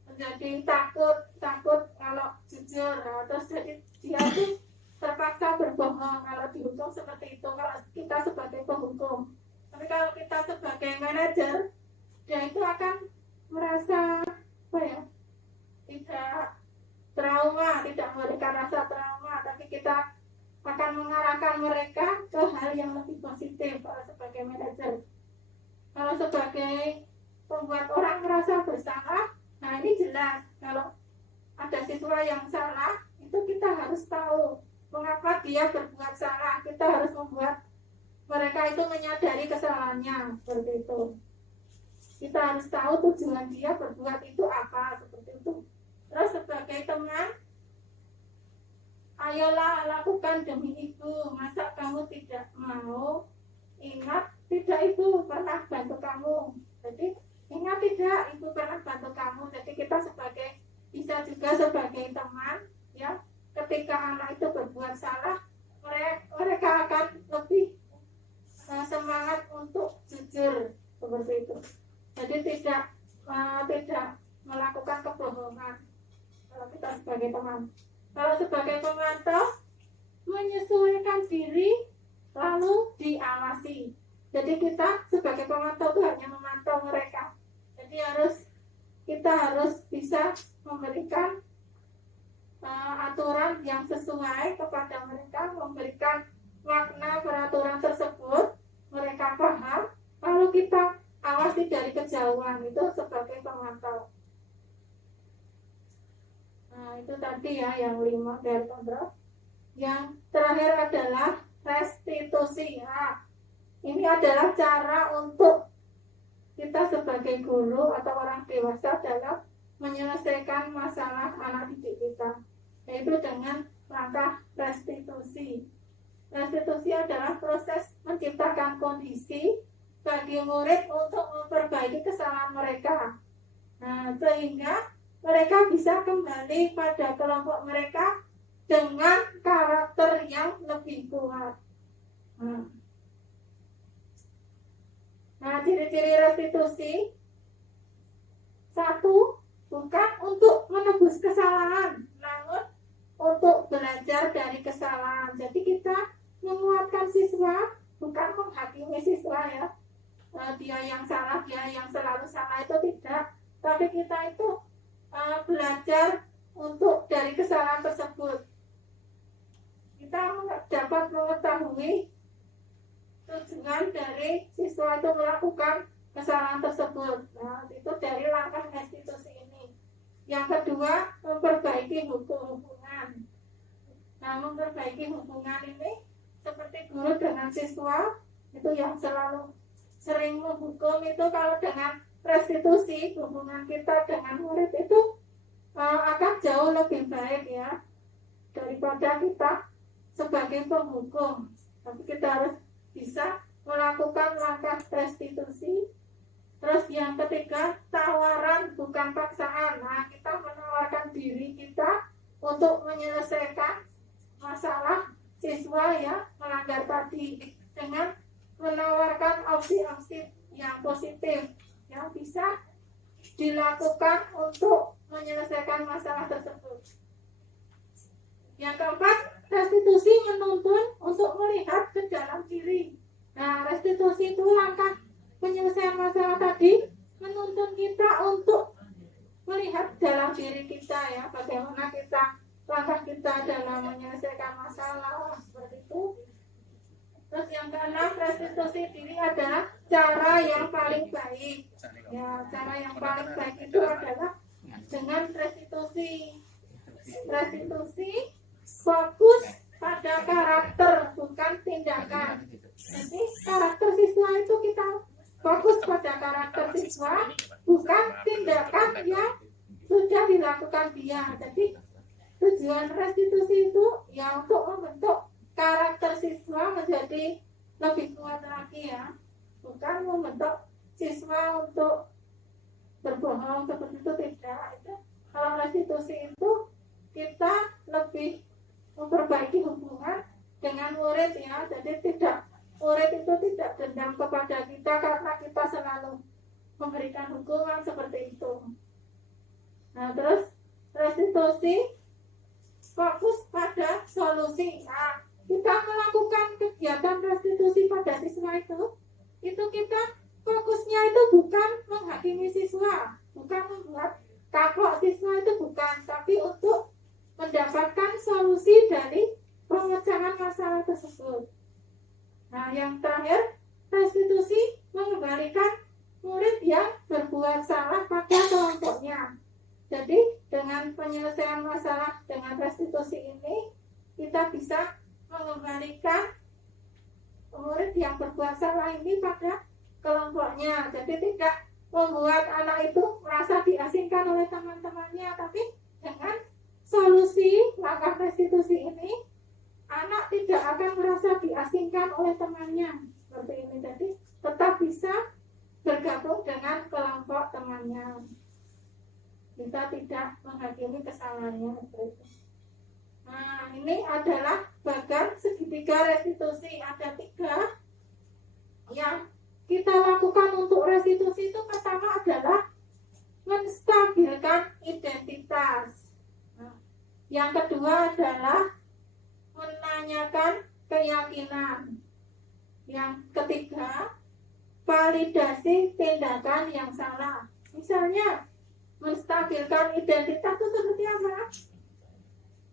Menjadi takut kalau jujur, terus jadi dia itu terpaksa berbohong kalau dihukum seperti itu kalau kita sebagai penghukum. Tapi kalau kita sebagai manajer, dia itu akan merasa apa ya, tidak trauma, tidak memberikan rasa trauma, tapi kita akan mengarahkan mereka ke hal yang lebih positif kalau sebagai manajer. Kalau sebagai pembuat orang merasa bersalah, nah ini jelas kalau ada siswa yang salah, itu kita harus tahu mengapa dia berbuat salah. Kita harus membuat mereka itu menyadari kesalahannya, seperti itu. Kita harus tahu tujuan dia berbuat itu apa, seperti itu. Terus sebagai teman, ayolah lakukan demi ibu. Masa kamu tidak mau? Ingat tidak, ibu pernah bantu kamu. Jadi ingat tidak, ibu pernah bantu kamu. Jadi kita bisa juga sebagai teman, ya, ketika anak itu berbuat salah, mereka akan lebih semangat untuk jujur, seperti itu. Jadi tidak melakukan kebohongan kalau kita sebagai teman. Kalau sebagai pemantau, menyesuaikan diri lalu diawasi. Jadi kita sebagai pemantau itu hanya memantau mereka. Jadi kita harus bisa memberikan aturan yang sesuai kepada mereka, memberikan makna peraturan tersebut, mereka paham, lalu kita awasi dari kejauhan, itu sebagai pemantau. Nah, itu tadi ya yang 5 dari kontrol. Yang terakhir adalah restitusi. Nah, ini adalah cara untuk kita sebagai guru atau orang dewasa dalam menyelesaikan masalah anak didik kita, yaitu dengan langkah restitusi. Restitusi adalah proses menciptakan kondisi bagi murid untuk memperbaiki kesalahan mereka. Nah, sehingga mereka bisa kembali pada kelompok mereka dengan karakter yang lebih kuat. Nah, ciri-ciri restitusi: 1, bukan untuk menebus kesalahan, namun untuk belajar dari kesalahan. Jadi kita menguatkan siswa, bukan menghakimi siswa ya. Dia yang salah, dia yang selalu salah, itu tidak. Tapi kita itu belajar untuk dari kesalahan tersebut. Kita dapat mengetahui tujuan dari siswa itu melakukan kesalahan tersebut. Nah, itu dari langkah restitusi ini. Yang kedua, memperbaiki hubungan. Nah, memperbaiki hubungan ini seperti guru dengan siswa, itu yang selalu sering menghukum. Itu kalau dengan restitusi, hubungan kita dengan murid itu akan jauh lebih baik ya, daripada kita sebagai penghukum. Tapi kita harus bisa melakukan langkah restitusi. Terus yang ketiga, tawaran bukan paksaan. Nah, kita menawarkan diri kita untuk menyelesaikan masalah siswa yang melanggar tadi dengan menawarkan opsi-opsi yang positif yang bisa dilakukan untuk menyelesaikan masalah tersebut. Yang keempat, restitusi menuntun untuk melihat ke dalam diri. Nah, restitusi itu langkah penyelesaian masalah tadi, menuntun kita untuk melihat dalam diri kita ya, bagaimana langkah kita dalam menyelesaikan masalah, seperti itu. Terus yang keenam, restitusi diri adalah cara yang paling baik. Ya, cara yang paling baik itu adalah dengan restitusi. restitusi fokus pada karakter bukan tindakan. Jadi karakter siswa itu kita fokus pada karakter siswa bukan tindakan yang sudah dilakukan dia. Jadi tujuan restitusi itu ya untuk membentuk karakter siswa menjadi lebih kuat lagi ya, bukan membentuk siswa untuk berbohong seperti itu, tidak. Itu kalau restitusi itu kita lebih memperbaiki hubungan dengan murid ya, jadi tidak, murid itu tidak dendam kepada kita karena kita selalu memberikan hukuman seperti itu. Nah terus restitusi fokus pada solusi. Nah, kita melakukan kegiatan restitusi pada siswa itu kita fokusnya itu bukan menghakimi siswa, bukan membuat kapok siswa, itu bukan, tapi untuk mendapatkan solusi dari pemecahan masalah tersebut. Nah, yang terakhir, restitusi mengembalikan murid yang berbuat salah pada kelompoknya. Jadi, dengan penyelesaian masalah dengan restitusi ini, kita bisa mengembalikan murid yang berbuat salah ini pada kelompoknya. Jadi tidak membuat anak itu merasa diasingkan oleh teman-temannya, tapi dengan solusi langkah restitusi ini, anak tidak akan merasa diasingkan oleh temannya seperti ini. Jadi tetap bisa bergabung dengan kelompok temannya. Kita tidak menghakimi kesalahannya seperti itu. Nah, ini adalah bagan segitiga restitusi. Ada 3 yang kita lakukan untuk restitusi itu. Pertama adalah menstabilkan identitas. Nah, yang kedua adalah menanyakan keyakinan. Yang ketiga, validasi tindakan yang salah. Misalnya, menstabilkan identitas itu seperti apa?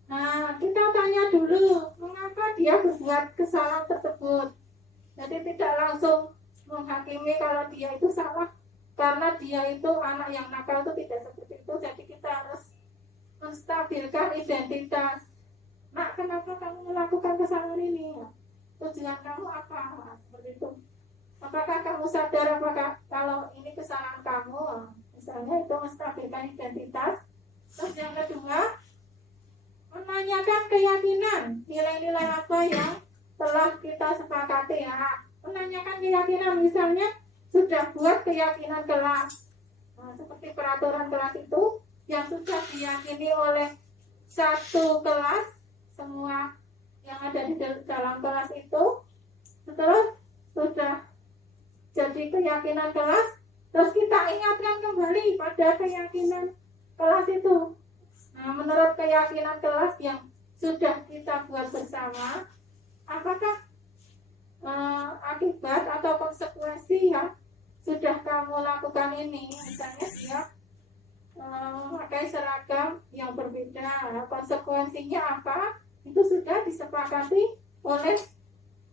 Nah, kita tanya dulu mengapa dia berbuat kesalahan tersebut. Jadi tidak langsung menghakimi kalau dia itu salah karena dia itu anak yang nakal, itu tidak seperti itu. Jadi kita harus menstabilkan identitas. Nak, kenapa kamu melakukan kesalahan ini? Tujuan kamu apa? Nah, seperti itu. Apakah kamu sadar apakah kalau ini kesalahan kamu? Misalnya itu menstabilkan identitas. Terus yang kedua, menanyakan keyakinan, nilai-nilai apa yang telah kita sepakati ya. Menanyakan keyakinan, misalnya sudah buat keyakinan kelas. Nah, seperti peraturan kelas itu yang sudah diyakini oleh satu kelas, semua yang ada di dalam kelas itu, setelah sudah jadi keyakinan kelas, terus kita ingatkan kembali pada keyakinan kelas itu. Nah, menurut keyakinan kelas yang sudah kita buat bersama, apakah akibat atau konsekuensi yang sudah kamu lakukan ini? Misalnya dia memakai seragam yang berbeda, konsekuensinya apa? Itu sudah disepakati oleh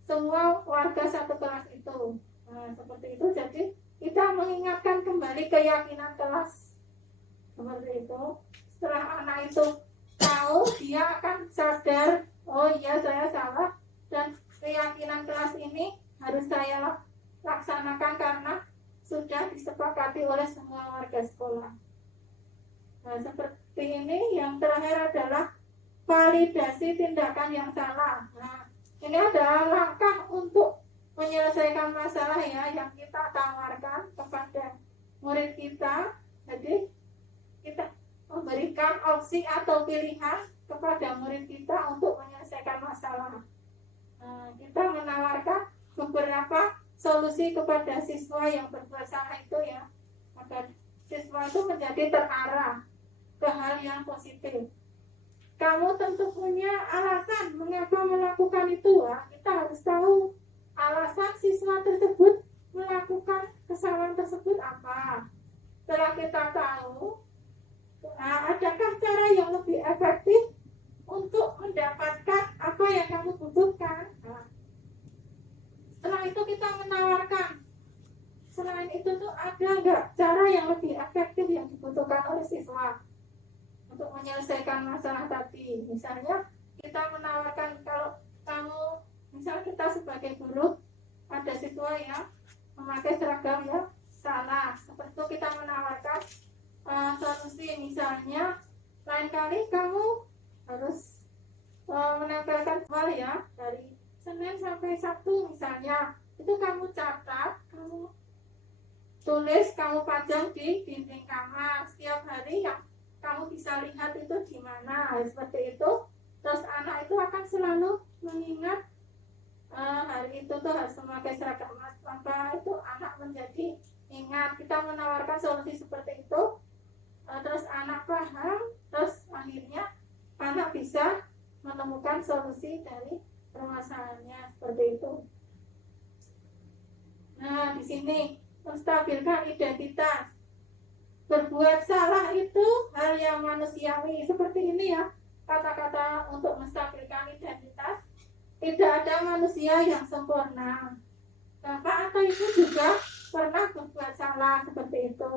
semua warga satu kelas itu. Nah, seperti itu. Jadi kita mengingatkan kembali keyakinan kelas seperti itu. Setelah anak itu tahu, dia akan sadar, oh iya saya salah dan keyakinan kelas ini harus saya laksanakan karena sudah disepakati oleh semua warga sekolah. Nah, seperti ini. Yang terakhir adalah validasi tindakan yang salah. Nah, ini adalah langkah untuk menyelesaikan masalah ya yang kita tawarkan kepada murid kita. Jadi kita memberikan opsi atau pilihan kepada murid kita untuk menyelesaikan masalah. Nah, kita menawarkan beberapa solusi kepada siswa yang berbuat salah itu ya, agar siswa itu menjadi terarah ke hal yang positif. Kamu tentu punya alasan mengapa melakukan itu. Nah, kita harus tahu alasan siswa tersebut melakukan kesalahan tersebut apa. Setelah kita tahu, nah, adakah cara yang lebih efektif untuk mendapatkan apa yang kamu butuhkan? Nah, setelah itu kita menawarkan, selain itu tuh ada nggak cara yang lebih efektif yang dibutuhkan oleh siswa? untuk menyelesaikan masalah tadi. Misalnya kita menawarkan, kalau kamu, misalnya kita sebagai guru, ada siswa yang memakai seragam yang salah, seperti itu kita menawarkan solusi. Misalnya lain kali kamu harus menempelkan jadwal ya, dari Senin sampai Sabtu misalnya, itu kamu catat, kamu tulis, kamu pajang di dinding kamar setiap hari, yang kamu bisa lihat itu di mana. Seperti itu, terus anak itu akan selalu mengingat hari itu tuh harus memakai seragam apa, itu anak menjadi ingat. Kita menawarkan solusi seperti itu, terus anak paham, terus akhirnya anak bisa menemukan solusi dari permasalahannya, seperti itu. Nah, di sini menstabilkan identitas. Berbuat salah itu hal yang manusiawi, seperti ini ya kata-kata untuk menstabilkan identitas. Tidak ada manusia yang sempurna. Bapak atau ibu juga pernah berbuat salah seperti itu.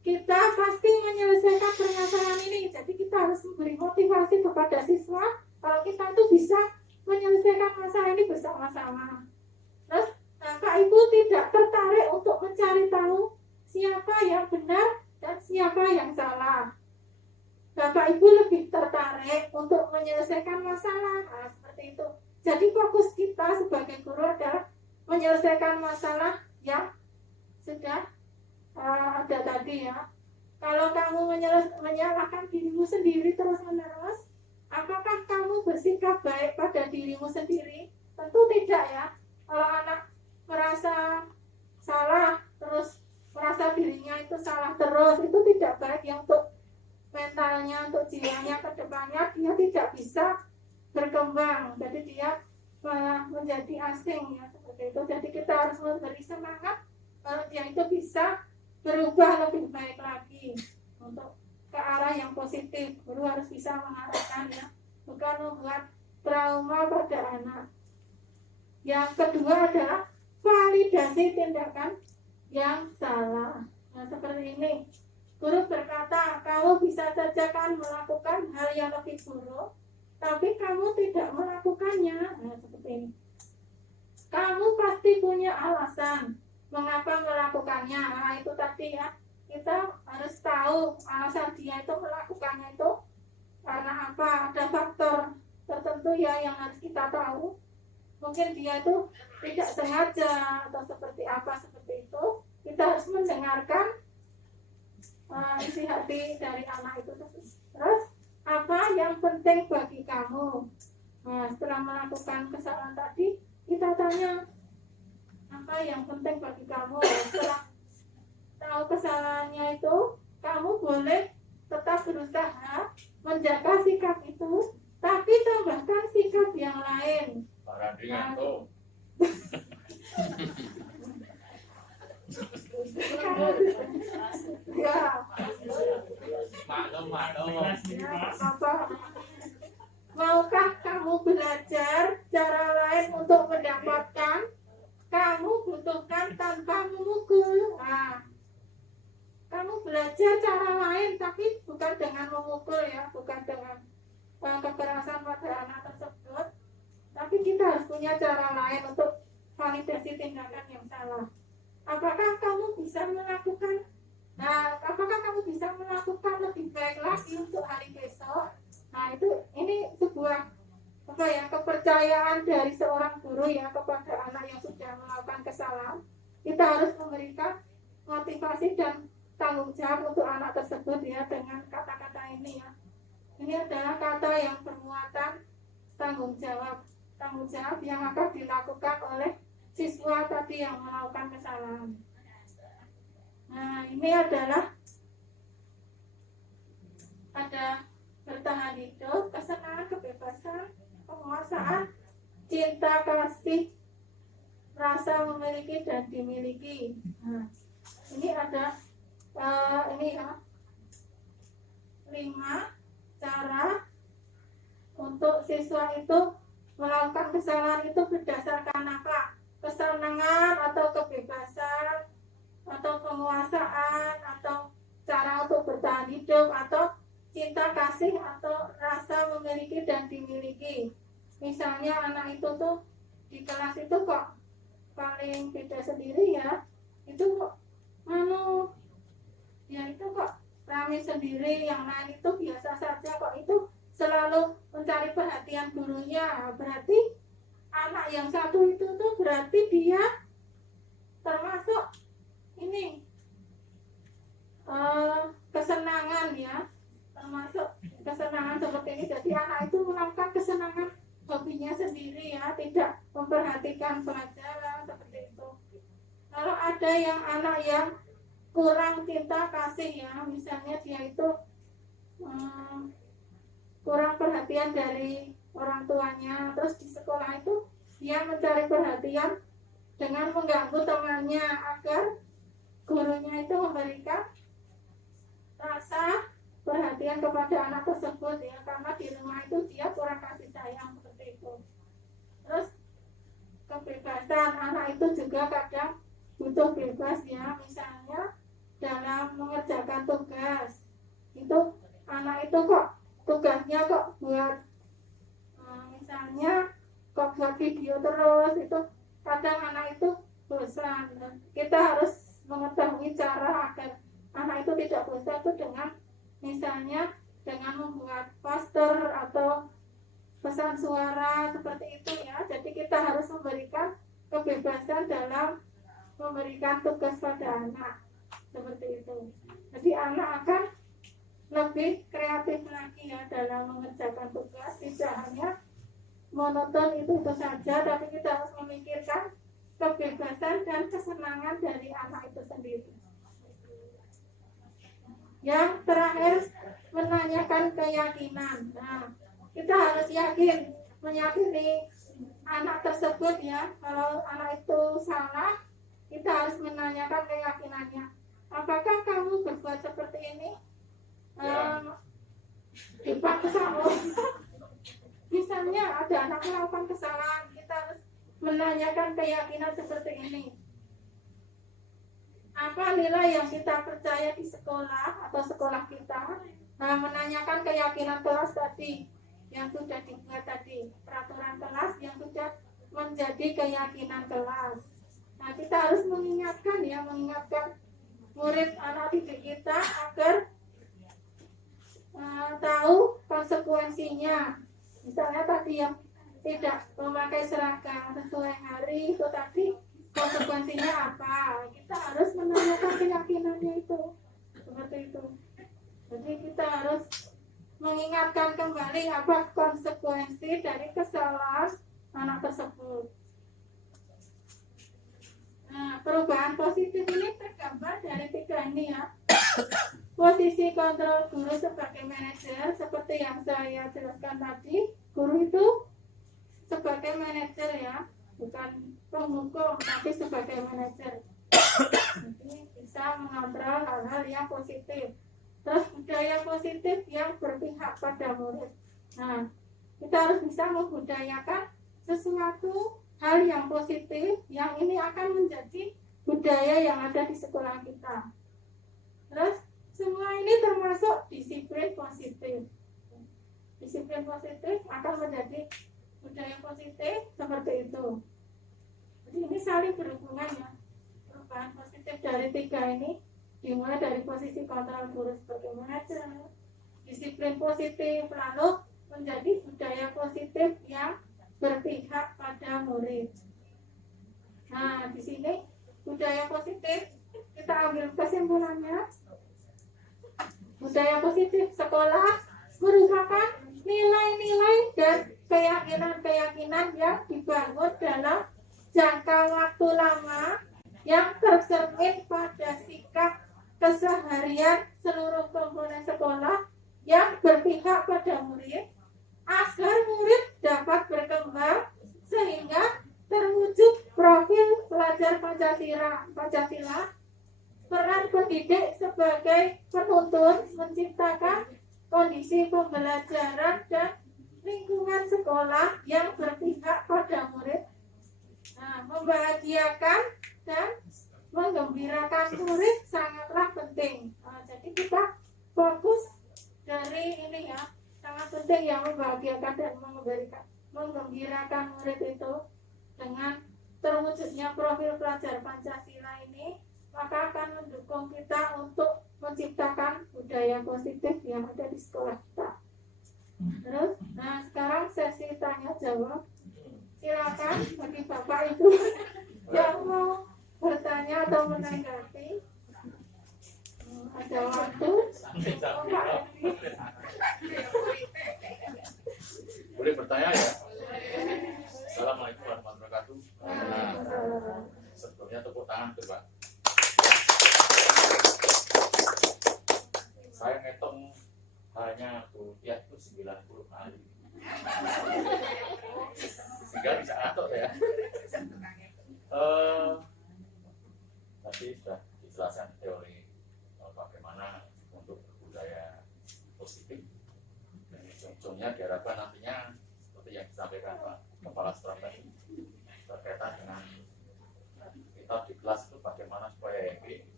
Kita pasti menyelesaikan permasalahan ini. Jadi kita harus memberi motivasi kepada siswa kalau kita itu bisa menyelesaikan masalah ini bersama-sama. Terus Bapak Ibu tidak tertarik untuk mencari tahu siapa yang benar dan siapa yang salah. Bapak Ibu lebih tertarik untuk menyelesaikan masalah. Nah, seperti itu. Jadi fokus kita sebagai guru adalah menyelesaikan masalah yang sudah ada tadi ya. Kalau kamu menyalahkan dirimu sendiri terus-menerus, apakah kamu bersikap baik pada dirimu sendiri? Tentu tidak ya. Kalau anak merasa salah, terus merasa dirinya itu salah terus, itu tidak baik ya untuk mentalnya, untuk jiwanya ke depannya. Dia tidak bisa berkembang, jadi dia malah menjadi asing ya, seperti itu. Jadi kita harus memberi semangat kalau dia itu bisa berubah lebih baik lagi untuk ke arah yang positif. Guru harus bisa mengarahkan ya, bukan membuat trauma pada anak. Yang kedua adalah validasi tindakan yang salah. Nah, seperti ini. Guru berkata, kamu bisa saja kan melakukan hal yang lebih buruk, tapi kamu tidak melakukannya. Nah, seperti ini. Kamu pasti punya alasan mengapa melakukannya. Nah, itu tadi ya. Kita harus tahu alasan dia itu melakukannya itu karena apa. Ada faktor tertentu ya yang harus kita tahu. Mungkin dia itu tidak sengaja atau seperti apa, seperti itu. Kita harus mendengarkan isi hati dari anak itu. Terus apa yang penting bagi kamu? Nah, setelah melakukan kesalahan tadi, kita tanya apa yang penting bagi kamu. Setelah tahu kesalahannya itu, kamu boleh tetap berusaha menjaga sikap itu, tapi tambahkan sikap yang lain. Para dengan tuh. Ya, Maklum. apa? Maukah kamu belajar cara lain untuk mendapatkan? Kamu butuhkan tanpa memukul. Nah, kamu belajar cara lain, tapi bukan dengan memukul ya, bukan dengan kekerasan pada anak tersebut. Tapi kita harus punya cara lain untuk validasi tindakan yang salah. Apakah kamu bisa melakukan? Nah, apakah kamu bisa melakukan lebih baik lagi untuk hari besok? Nah, ini sebuah kepercayaan dari seorang guru ya kepada anak yang sudah melakukan kesalahan. Kita harus memberikan motivasi dan tanggung jawab untuk anak tersebut ya dengan kata-kata ini ya. Ini adalah kata yang bermuatan tanggung jawab yang akan dilakukan oleh siswa tadi yang melakukan kesalahan. Nah, ini adalah ada bertahan hidup, kesenangan, kebebasan, penguasaan, cinta, kasih, rasa memiliki dan dimiliki. Nah, ini ada ini ya 5 cara untuk siswa itu melakukan kesalahan itu berdasarkan apa? Kesenangan atau kebebasan atau penguasaan atau cara untuk bertahan hidup atau cinta kasih atau rasa memiliki dan dimiliki. Misalnya anak itu tuh di kelas itu kok paling beda sendiri ya, itu kok ya itu kok rame sendiri, yang lain itu biasa saja, kok itu selalu mencari perhatian gurunya. Berarti anak yang satu itu tuh berarti dia termasuk ini kesenangan ya, termasuk kesenangan seperti ini. Jadi anak itu melakukan kesenangan hobinya sendiri ya, tidak memperhatikan pelajaran seperti itu. Kalau ada yang anak yang kurang cinta kasih ya, misalnya dia itu kurang perhatian dari orang tuanya, terus di sekolah itu dia mencari perhatian dengan mengganggu temannya agar gurunya itu memberikan rasa perhatian kepada anak tersebut ya, karena di rumah itu dia kurang kasih sayang seperti itu. Terus kebebasan, anak itu juga kadang butuh bebas ya, misalnya dalam mengerjakan tugas itu anak itu kok tugasnya kok buat misalnya kok buat video terus, itu kadang anak itu bosan. Kita harus mengetahui cara agar anak itu tidak bosan itu dengan misalnya dengan membuat poster atau pesan suara seperti itu ya. Jadi kita harus memberikan kebebasan dalam memberikan tugas pada anak seperti itu. Jadi anak akan lebih kreatif lagi ya dalam mengerjakan tugas, tidak hanya monoton itu saja, tapi kita harus memikirkan kebebasan dan kesenangan dari anak itu sendiri. Yang terakhir, menanyakan keyakinan. Nah, kita harus yakin, meyakini anak tersebut ya. Kalau anak itu salah, kita harus menanyakan keyakinannya. Apakah kamu berbuat seperti ini? Dipaksa. Misalnya ada anak melakukan kesalahan, kita harus menanyakan keyakinan seperti ini. Apa nilai yang kita percaya di sekolah atau sekolah kita? Nah, menanyakan keyakinan kelas tadi yang sudah dibuat tadi, peraturan kelas yang sudah menjadi keyakinan kelas. Nah, kita harus mengingatkan ya, mengingatkan murid anak didik kita agar tahu konsekuensinya. Misalnya tadi yang tidak memakai seragam sesuai hari itu tadi konsekuensinya apa? Kita harus menanyakan keyakinannya itu seperti itu. Jadi kita harus mengingatkan kembali apa konsekuensi dari kesalahan anak tersebut. Nah, perubahan positif ini tergambar dari 3 ini ya. Posisi kontrol guru sebagai manajer, seperti yang saya jelaskan tadi, guru itu sebagai manajer ya, bukan penghukum tapi sebagai manajer. Jadi bisa mengontrol hal-hal yang positif. Terus budaya positif yang berpihak pada murid. Nah, kita harus bisa membudayakan sesuatu hal yang positif yang ini akan menjadi budaya yang ada di sekolah kita. Terus semua ini termasuk disiplin positif. Disiplin positif akan menjadi budaya positif seperti itu. Jadi ini saling berhubungan ya. Perubahan positif dari 3 ini dimulai dari posisi kontrol guru sebagai manajer, disiplin positif, lalu menjadi budaya positif yang berpihak pada murid. Nah, di sini budaya positif kita ambil kesimpulannya. Budaya positif sekolah merupakan nilai-nilai dan keyakinan-keyakinan yang dibangun dalam jangka waktu lama yang tercermin pada sikap keseharian seluruh komponen sekolah yang berpihak pada murid agar murid dapat berkembang sehingga terwujud profil pelajar Pancasila. Peran pendidik sebagai penuntun menciptakan kondisi pembelajaran dan lingkungan sekolah yang berpihak pada murid, membahagiakan dan menggembirakan murid sangatlah penting. Jadi kita fokus dari ini ya, sangat penting yang membahagiakan dan menggembirakan murid itu dengan terwujudnya profil pelajar Pancasila ini, maka akan mendukung kita untuk menciptakan budaya positif yang ada di sekolah kita. Terus, nah sekarang sesi tanya jawab. Silakan bagi Bapak Ibu yang mau bertanya atau menanggapi. Ada waktu. Boleh bertanya ya? Assalamualaikum warahmatullahi wabarakatuh. Sebelumnya tepuk tangan coba. Saya ngitung hanya kuliah itu 90 kali. Sehingga bisa ngatur ya. Tadi sudah dijelaskan teori bagaimana untuk budaya positif. Dan ujung-ujungnya diharapkan nantinya seperti yang disampaikan Pak Kepala Staf tadi berkaitan dengan kita di kelas itu bagaimana supaya happy,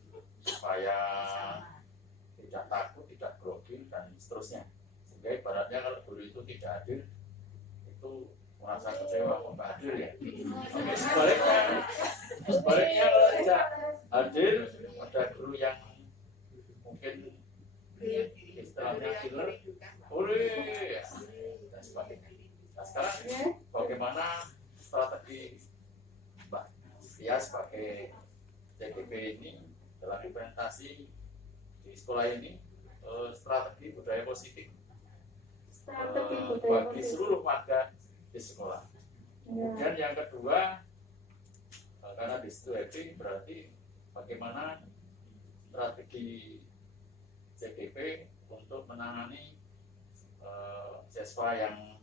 supaya tidak takut, tidak grogi dan seterusnya. Sehingga ibaratnya kalau guru itu tidak hadir itu merasa kecewa kok nggak hadir ya. Oke, sebaliknya kalau tidak hadir ada guru yang mungkin istilahnya killer, boleh ya, dan sebagainya. Nah sekarang bagaimana strategi Mbak Tia sebagai CGP ini dalam implementasi di sekolah ini strategi budaya positif bagi seluruh warga di sekolah. Kemudian yang kedua, karena di situ happy berarti bagaimana strategi CGP untuk menangani siswa yang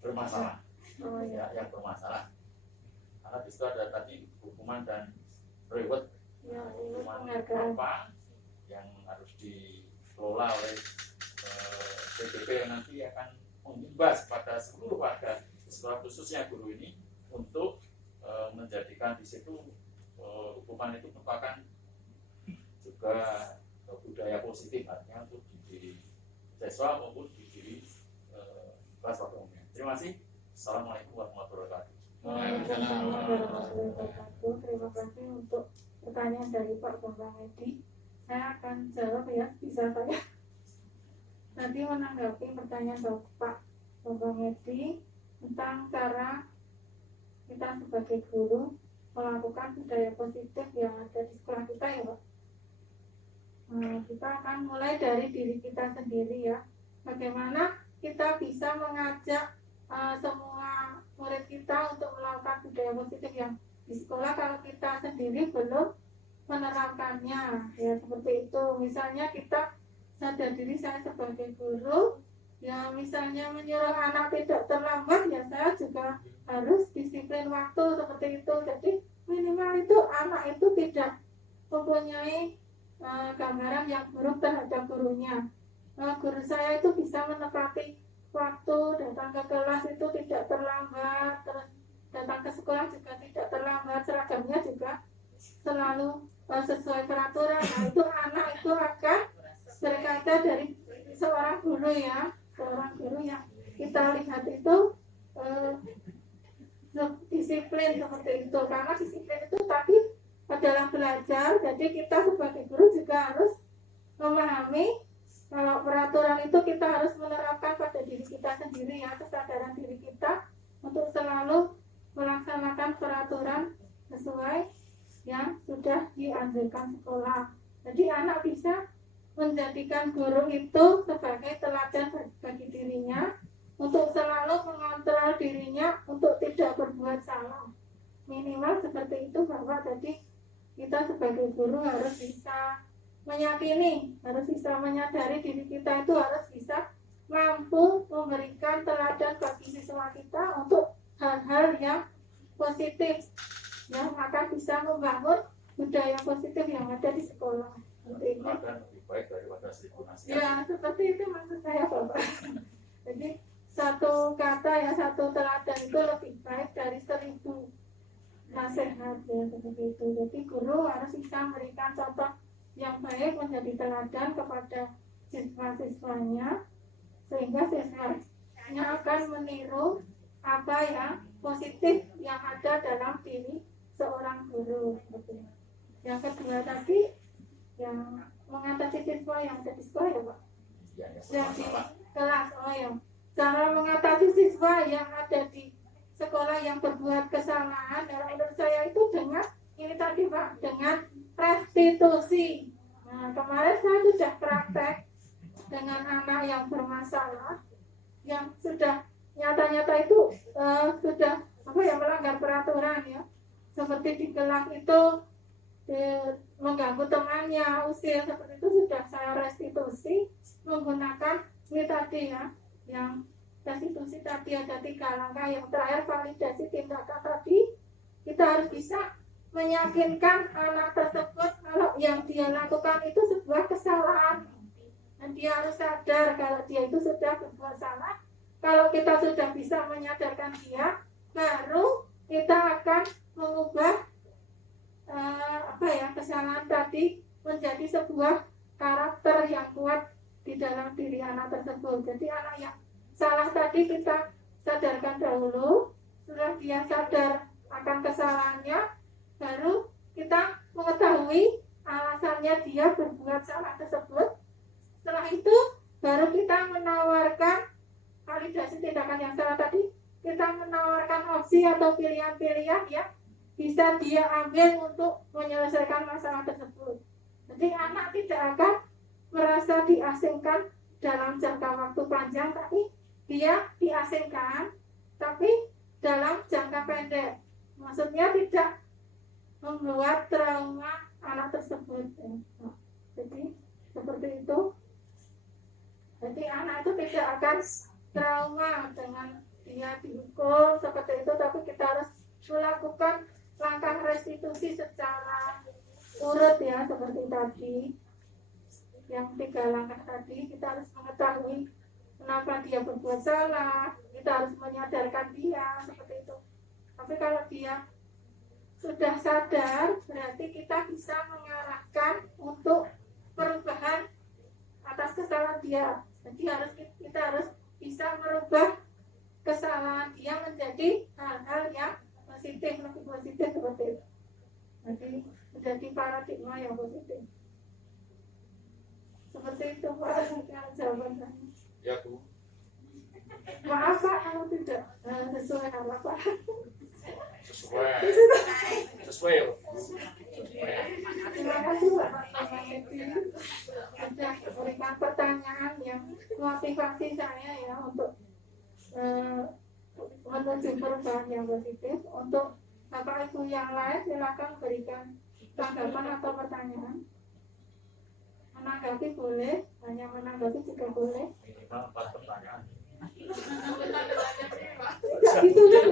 bermasalah, yang bermasalah. Karena di situ ada tadi hukuman dan reward, hukuman apa yang harus dikelola oleh CGP yang nanti akan mengimbas pada seluruh warga sekolah, khususnya guru ini, untuk menjadikan di situ hukuman itu merupakan juga budaya positif, artinya untuk di diri siswa maupun di diri kelas pada umumnya. Terima kasih. Assalamualaikum warahmatullahi wabarakatuh. Terima kasih untuk pertanyaan dari Pak Bambang Edi. Saya akan jawab ya, bisa saya nanti menanggapi pertanyaan Bapak Bambang Edi tentang cara kita sebagai guru melakukan budaya positif yang ada di sekolah kita ya Pak. Kita akan mulai dari diri kita sendiri ya. Bagaimana kita bisa mengajak semua murid kita untuk melakukan budaya positif yang di sekolah kalau kita sendiri belum menerapkannya ya, seperti itu. Misalnya kita sadar diri, saya sebagai guru ya, misalnya menyuruh anak tidak terlambat ya, saya juga harus disiplin waktu seperti itu. Jadi minimal itu anak itu tidak mempunyai gambaran yang buruk terhadap gurunya. Guru saya itu bisa menepati waktu, datang ke kelas itu tidak terlambat, terus datang ke sekolah juga tidak terlambat, seragamnya juga selalu sesuai peraturan. Nah itu anak itu akan berkaca dari seorang guru ya, seorang guru yang kita lihat itu disiplin seperti itu. Karena disiplin itu tadi adalah belajar, jadi kita sebagai guru juga harus memahami kalau peraturan itu kita harus menerapkan pada diri kita sendiri ya, kesadaran diri kita untuk selalu melaksanakan peraturan sesuai yang sudah dianjurkan sekolah. Jadi anak bisa menjadikan guru itu sebagai teladan bagi dirinya untuk selalu mengontrol dirinya untuk tidak berbuat salah. Minimal seperti itu Bapak. Jadi kita sebagai guru harus bisa meyakini, harus bisa menyadari diri kita itu harus bisa mampu memberikan teladan bagi siswa kita untuk hal-hal yang positif yang akan bisa membangun budaya positif yang ada di sekolah. Lebih baik daripada 1000 nasihat. Ya, seperti itu maksud saya Bapak. Jadi satu kata ya, satu teladan itu lebih baik dari 1000 nasihat ya, seperti itu. Jadi guru harus bisa memberikan contoh yang baik, menjadi teladan kepada siswa-siswanya, sehingga siswanya akan meniru apa yang positif yang ada dalam diri seorang guru. Yang kedua tadi yang mengatasi siswa yang ada di sekolah ya Pak, Ya, yang di masalah. kelas. Oh ya, cara mengatasi siswa yang ada di sekolah yang berbuat kesalahan, menurut saya itu dengan ini tadi Pak, dengan restitusi. Nah, kemarin saya sudah praktek dengan anak yang bermasalah, yang sudah nyata-nyata itu sudah melanggar peraturan ya, seperti di kelas itu mengganggu temannya, usir, seperti itu sudah saya restitusi menggunakan ini tadi ya, yang restitusi tadi ada 3 langkah. Yang terakhir validasi tindakan tadi, kita harus bisa meyakinkan anak tersebut kalau yang dia lakukan itu sebuah kesalahan, dan dia harus sadar kalau dia itu sudah berbuat salah. Kalau kita sudah bisa menyadarkan dia, baru kita akan mengubah kesalahan tadi menjadi sebuah karakter yang kuat di dalam diri anak tersebut. Jadi anak yang salah tadi kita sadarkan dahulu, setelah dia sadar akan kesalahannya, baru kita mengetahui alasannya dia berbuat salah tersebut. Setelah itu baru kita menawarkan validasi tindakan yang salah tadi, kita menawarkan opsi atau pilihan-pilihan yang bisa dia ambil untuk menyelesaikan masalah tersebut. Jadi anak tidak akan merasa diasingkan dalam jangka waktu panjang, tapi dia diasingkan tapi dalam jangka pendek. Maksudnya tidak membuat trauma anak tersebut. Jadi seperti itu. Jadi anak itu tidak akan trauma dengan dia dihukum seperti itu, tapi kita harus melakukan langkah restitusi secara urut ya, seperti tadi yang 3 langkah tadi. Kita harus mengetahui kenapa dia berbuat salah, kita harus menyadarkan dia seperti itu. Tapi kalau dia sudah sadar, berarti kita bisa mengarahkan untuk perubahan atas kesalahan dia. Jadi kita harus bisa merubah kesalahan dia menjadi hal-hal yang positif, lebih positif seperti itu. Jadi menjadi paradigma yang positif. Seperti itu Pak, jawaban saya. Ya Bu. Maaf Pak, kalau tidak sesuai harapan. Sesuai ya Bu. Terima kasih Pak sudah memberikan pertanyaan yang motivasi saya ya untuk menuju perubahan yang positif. Untuk Bapak Ibu yang lain silakan berikan tanggapan atau pertanyaan. Menanggapi boleh, hanya menanggapi juga boleh. Minimal 4 pertanyaan. Tidak gitu loh.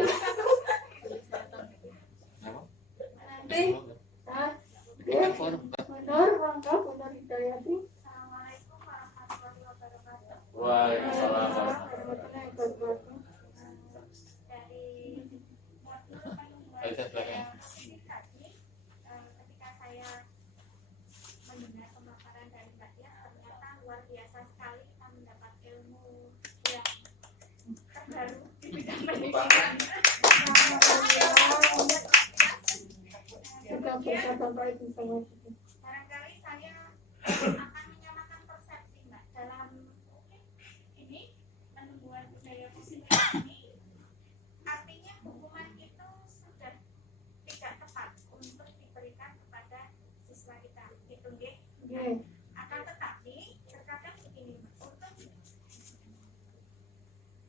Nanti Benar Hidayati. Assalamualaikum warahmatullahi wabarakatuh. Waalaikumsalam. Warahmatullahi wabarakatuh. Dari belakang. Ketika saya mendengar pemaparan dari Mbak Dia, ternyata luar biasa sekali kita mendapat ilmu yang terbaru di bidang pendidikan. Barangkali saya akan menyamakan persepsi Mbak dalam ini penemuan budaya positif ini. Artinya hukuman itu sudah tidak tepat untuk diberikan kepada siswa kita, gitu nggih. Akan tetapi terkadang begini, untuk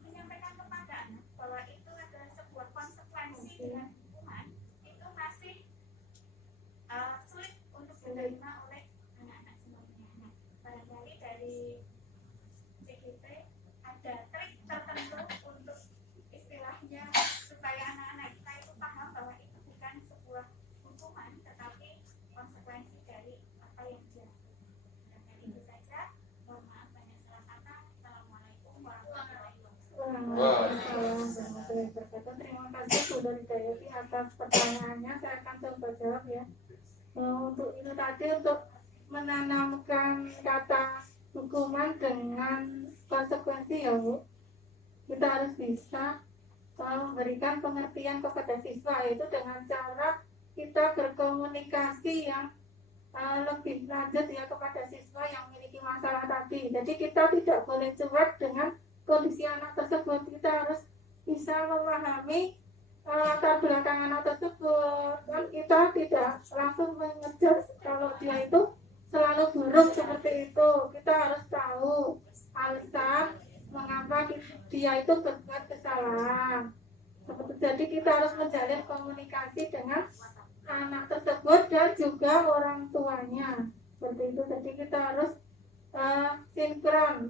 menyampaikan kepada anak bahwa itu adalah sebuah konsekuensi dengan hukuman, itu masih sulit untuk diterima oleh anak-anak semuanya. Nah, barangkali dari CGP ada trik tertentu untuk istilahnya supaya anak-anak kita itu paham bahwa itu bukan sebuah hukuman tetapi konsekuensi dari apa yang dia lakukan. Dan itu saja. Mohon maaf banyak salah kata. Assalamualaikum warahmatullahi wabarakatuh. Terima kasih Bunda Hidayati atas pertanyaannya. Saya akan coba jawab ya. Untuk itu tadi, untuk menanamkan kata hukuman dengan konsekuensi ya Bu. Kita harus bisa memberikan pengertian kepada siswa, yaitu dengan cara kita berkomunikasi yang lebih lanjut ya kepada siswa yang memiliki masalah tadi. Jadi kita tidak boleh cuek dengan kondisi anak tersebut. Kita harus bisa memahami latar belakang anak tersebut. Dan kita tidak langsung mengejudge kalau dia itu selalu buruk seperti itu. Kita harus tahu alasan mengapa dia itu berbuat kesalahan. Jadi kita harus menjalin komunikasi dengan anak tersebut dan juga orang tuanya. Seperti itu. Jadi kita harus sinkron,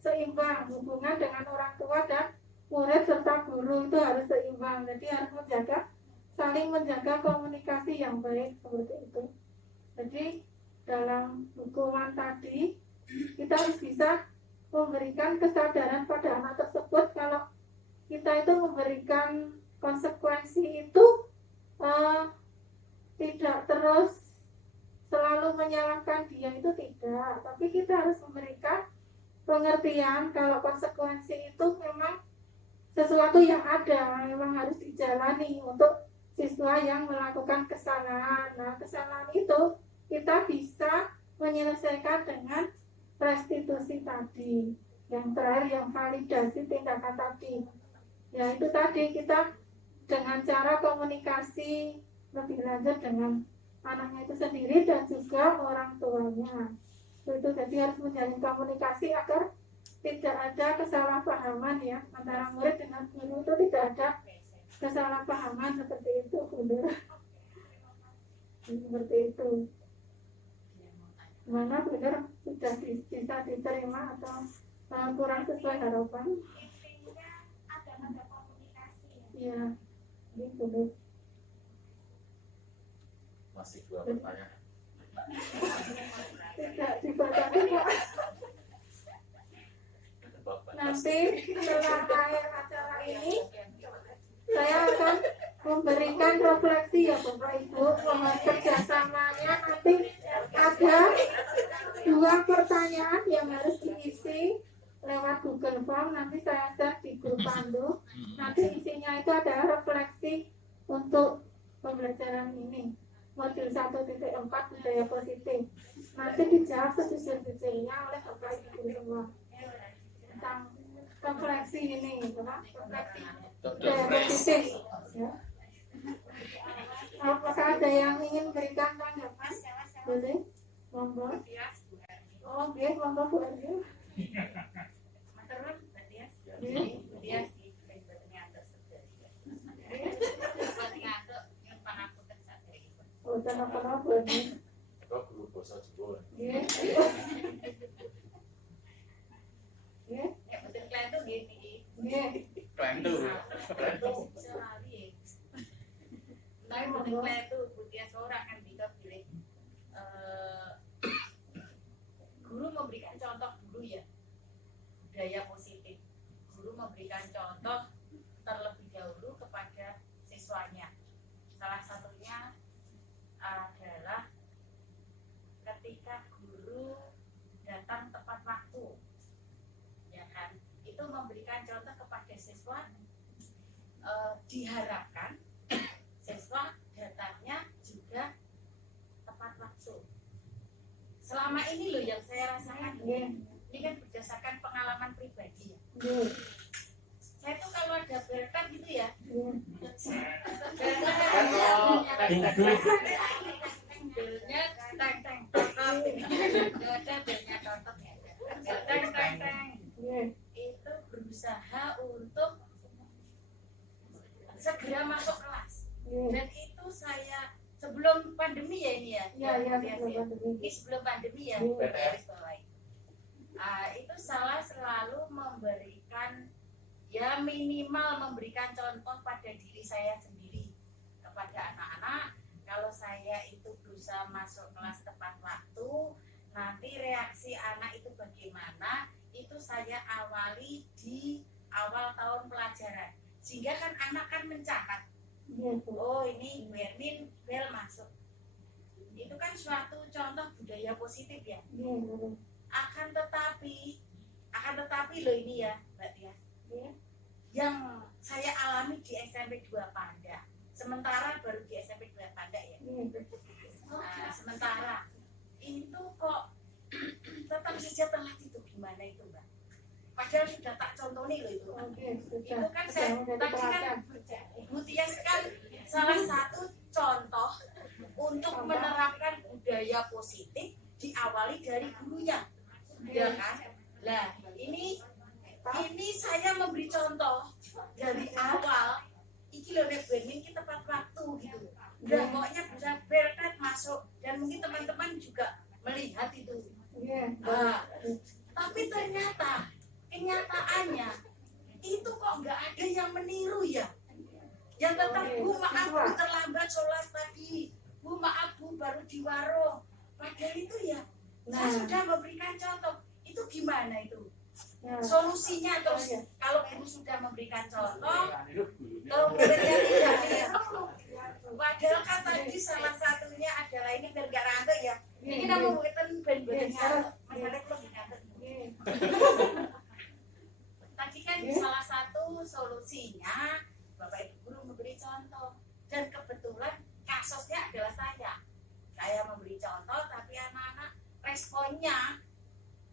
seimbang hubungan dengan orang tua dan murid serta guru itu harus seimbang. Jadi harus saling menjaga komunikasi yang baik seperti itu. Jadi dalam hukuman tadi kita harus bisa memberikan kesadaran pada anak tersebut kalau kita itu memberikan konsekuensi itu tidak terus selalu menyalahkan dia, itu tidak, tapi kita harus memberikan pengertian kalau konsekuensi itu memang sesuatu yang ada, memang harus dijalani untuk siswa yang melakukan kesalahan. Nah, kesalahan itu kita bisa menyelesaikan dengan restitusi tadi. Yang terakhir, yang validasi tindakan tadi. Ya, itu tadi kita dengan cara komunikasi lebih lanjut dengan anaknya itu sendiri dan juga orang tuanya. Itu jadi harus menjalin komunikasi agar tidak ada kesalahpahaman ya antara murid dengan guru, itu tidak ada kesalahpahaman seperti itu, Bunda. Seperti itu. Mana benar sudah bisa diterima atau kurang sesuai harapan? Intinya ada komunikasi ya. Iya, gitu. Masih 2 pertanyaan. Tidak dibatasi Pak. Nanti setelah akhir acara ini saya akan memberikan refleksi ya Bapak Ibu, mohon kerjasamanya. Nanti ada 2 pertanyaan yang harus diisi lewat Google Form, nanti saya share di grup Pandu. Nanti isinya itu ada refleksi untuk pembelajaran ini, modul 1.4 budaya positif. Nanti dijawab sejujur-jujurnya oleh Bapak Ibu semua tentang refleksi ini, refleksi budaya positif. Ya. Apakah ada yang ingin berikan tanggapan? Boleh? Monggo. Oh, oke, monggo Bu Aryo. Oh, apa-apa nih? Kok guru bahasa Jawa. Nggih. Nggih. Nggih. Klendu. Tapi betul itu Butia seorang kan bisa pilih guru memberikan contoh dulu ya, budaya positif. Guru memberikan contoh terlebih dahulu kepada siswanya. Salah satunya adalah ketika guru datang tepat waktu, ya kan, itu memberikan contoh kepada siswa. Diharapkan siswa datangnya juga tepat waktu. Selama ini loh yang saya rasakan, ini kan berdasarkan pengalaman pribadi ya. Saya tuh kalau ada belkan gitu ya, belnya teng-teng, itu berusaha untuk segera masuk kelas. Dan itu saya sebelum pandemi ya ini ya. Ini sebelum pandemi ya. Itu salah selalu memberikan, ya minimal memberikan contoh pada diri saya sendiri kepada anak-anak. Kalau saya itu berusaha masuk kelas tepat waktu, nanti reaksi anak itu bagaimana, itu saya awali di awal tahun pelajaran. Sehingga kan anak kan mencatat, oh ini Bermin bel masuk. Itu itu kan suatu contoh budaya positif ya. Iya, betul. Akan tetapi loh ini ya Mbak Tia, yang saya alami di SMP 2 Panda, sementara baru di SMP 2 Panda ya. Nah, sementara itu kok tetap saja telat itu gimana itu Mbak? Padahal sudah tak contohin loh itu. Oke, Itu kan saya tadi kan Bu Tia kan salah satu contoh untuk menerapkan budaya positif diawali dari gurunya, ya kan? Lah ini saya memberi contoh dari awal. Iki loh nek ben kita tepat waktu gitu. Dan pokoknya bisa berkat masuk dan mungkin teman-teman juga melihat itu. Nah, tapi ternyata kenyataannya itu kok nggak ada yang meniru ya. Yang tetap Bu maaf Bu terlambat sholat tadi, Bu maaf Bu baru di warung. Padahal itu ya saya sudah memberikan contoh. Itu gimana itu? Solusinya terus kalau guru sudah memberikan contoh, kalau muridnya tidak niru. Padahal kan tadi salah satunya adalah ini biar nggak rantai ya. Ini kita mau buatan ben-ben masalah belum ngantuk. Tadi kan salah satu solusinya Bapak Ibu guru memberi contoh dan kebetulan kasusnya adalah saya memberi contoh tapi anak-anak responnya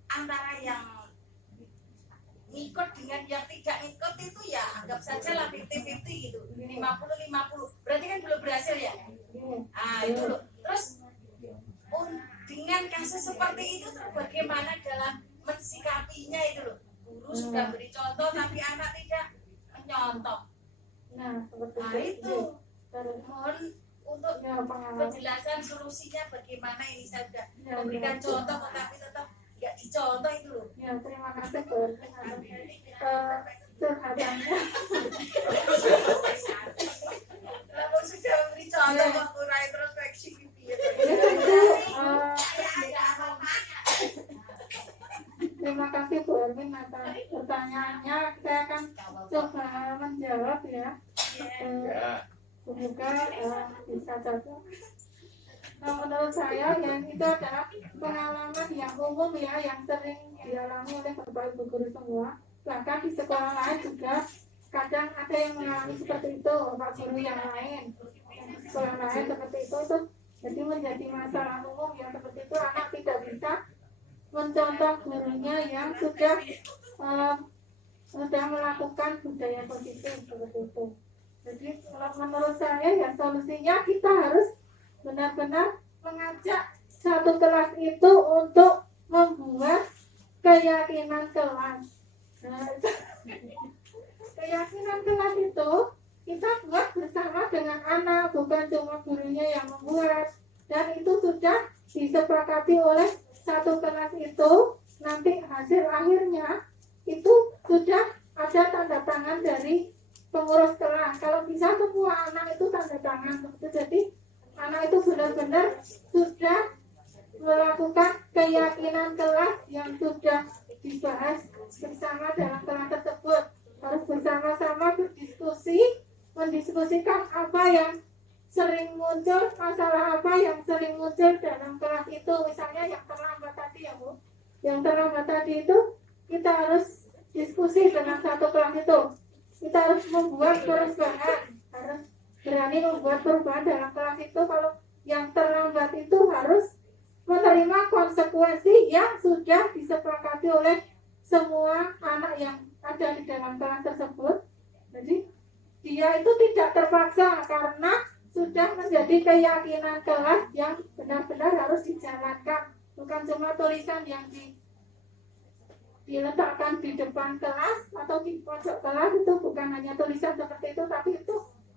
antara yang ngikut dengan yang tidak ngikut itu ya anggap saja lah 50-50 gitu, 50-50 berarti kan belum berhasil ya. Itu loh. Terus dengan kasus seperti itu terus bagaimana dalam mensikapinya itu loh. Guru sudah beri contoh tapi anak tidak menyontoh. Itu mohon untuk penjelasan solusinya bagaimana ini saya sudah memberikan contoh tetapi tetap nggak dicontoh itu loh. Ya, terima kasih Bu. Curhatannya. Kalau sudah memberi contoh waktu retrospeksi gitu ya. Terima kasih Bu Erwin atas pertanyaannya. Saya akan coba menjawab ya. Semoga bisa jatuh. Nah, menurut saya yang itu adalah pengalaman yang umum ya, yang sering dialami oleh Bapak Ibu guru semua. Bahkan di sekolah lain juga kadang ada yang mengalami seperti itu, Bapak guru yang lain. Sekolah lain seperti itu tuh jadi menjadi masalah umum yang seperti itu, anak tidak bisa mencontoh gurunya yang sudah melakukan budaya positif seperti itu. Jadi menurut saya ya solusinya kita harus benar-benar mengajak satu kelas itu untuk membuat keyakinan kelas. Keyakinan kelas itu kita buat bersama dengan anak, bukan cuma gurunya yang membuat. Dan itu sudah disepakati oleh satu kelas itu. Nanti hasil akhirnya itu sudah ada tanda tangan dari pengurus kelas. Kalau bisa semua anak itu tanda tangan. Jadi anak itu benar-benar sudah melakukan keyakinan kelas yang sudah dibahas bersama dalam kelas tersebut. Harus bersama-sama berdiskusi, mendiskusikan apa yang sering muncul, masalah apa yang sering muncul dalam kelas itu. Misalnya yang terlambat tadi ya Bu, yang terlambat tadi itu kita harus diskusi dengan satu kelas itu. Kita harus membuat perubahan, harus berani membuat perubahan dalam kelas itu. Kalau yang terlambat itu harus menerima konsekuensi yang sudah disepakati oleh semua anak yang ada di dalam kelas tersebut. Jadi dia itu tidak terpaksa karena sudah menjadi keyakinan kelas yang benar-benar harus dijalankan. Bukan cuma tulisan yang diletakkan di depan kelas atau di pojok kelas, itu bukan hanya tulisan seperti itu, tapi itu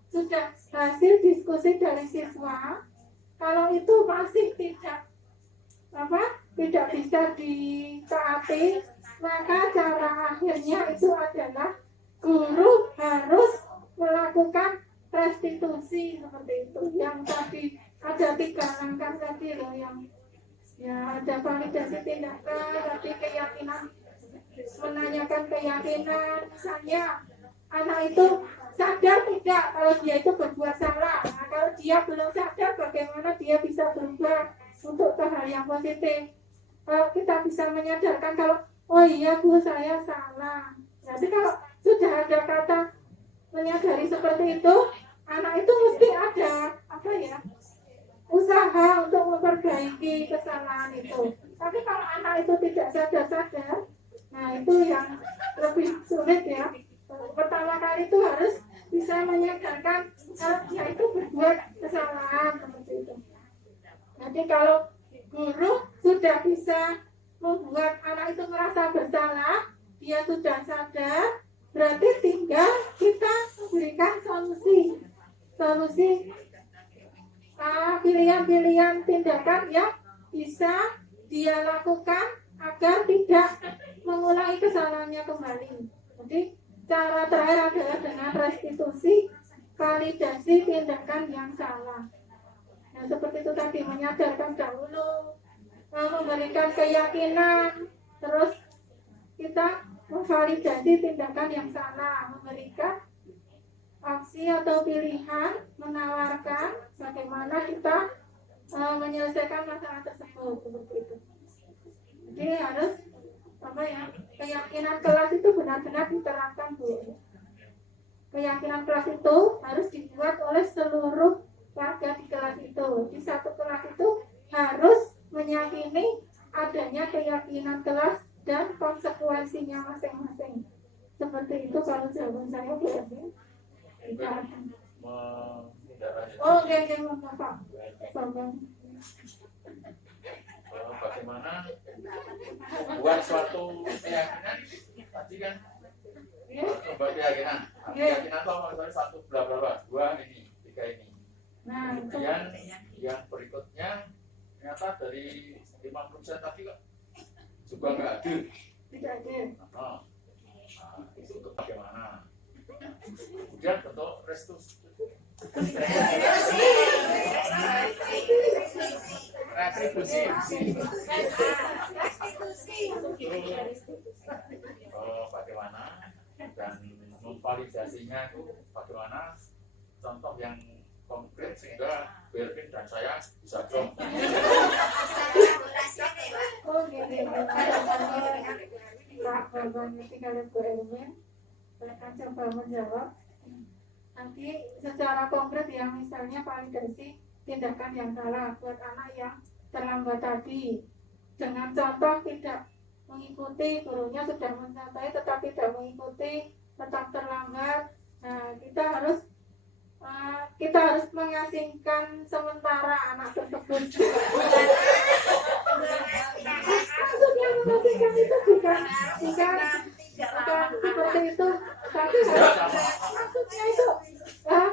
sudah hasil diskusi dari siswa. Kalau itu masih tidak bisa ditaati, maka cara akhirnya itu adalah guru harus melakukan restitusi seperti itu. Yang tadi ada 3 langkah tadi loh, yang ya ada validasi tindakan, tadi keyakinan, menanyakan keyakinan. Misalnya anak itu sadar tidak kalau dia itu berbuat salah, kalau dia belum sadar, bagaimana dia bisa berubah untuk ke hal yang positif. Kalau kita bisa menyadarkan kalau, oh iya Bu, saya salah. Jadi kalau sudah ada kata menyadari seperti itu, anak itu mesti ada usaha untuk memperbaiki kesalahan itu. Tapi kalau anak itu tidak sadar-sadar, nah itu yang lebih sulit ya. Pertama kali itu harus bisa menyadarkan kalau dia itu berbuat kesalahan seperti itu. Jadi kalau guru sudah bisa membuat anak itu merasa bersalah, dia sudah sadar, berarti tinggal kita memberikan solusi pilihan-pilihan tindakan yang bisa dia lakukan agar tidak mengulangi kesalahannya kembali. Jadi cara terakhir adalah dengan restitusi, validasi tindakan yang salah. Nah, seperti itu tadi, menyadarkan dahulu, memberikan keyakinan, terus kita memvalidasi tindakan yang salah, memberikan opsi atau pilihan, menawarkan bagaimana kita menyelesaikan masalah tersebut, seperti itu. Jadi harus keyakinan kelas itu benar-benar diterapkan, Bu. Keyakinan kelas itu harus dibuat oleh seluruh warga di kelas itu. Di satu kelas itu harus meyakini adanya keyakinan kelas dan konsekuensinya masing-masing. Seperti itu kalau jawaban saya, Bu. Oh, oke, Bapak. Bagaimana buat suatu keyakinan tadi kan coba keyakinan itu apa, misalnya satu berapa dua ini tiga ini, kemudian yang berikutnya ternyata dari 50% tadi kok juga nggak adil, Tidak adil. itu bagaimana? Kemudian bentuk restitusi. Bagaimana dan memvalidasinya itu bagaimana, contoh yang konkret sehingga Bervin dan saya bisa drop. Oh, gini. Pak Bambang ketika Bu Erwin, saya akan coba menjawab. Nanti secara konkret yang misalnya validasi tindakan yang salah buat anak yang terlambat tadi, dengan contoh tidak mengikuti, gurunya sudah mencontohi tetapi tidak mengikuti, tetap terlambat. Nah, kita harus mengasingkan sementara anak tersebut. Maksudnya mengasingkan itu bukan seperti itu, tapi maksudnya itu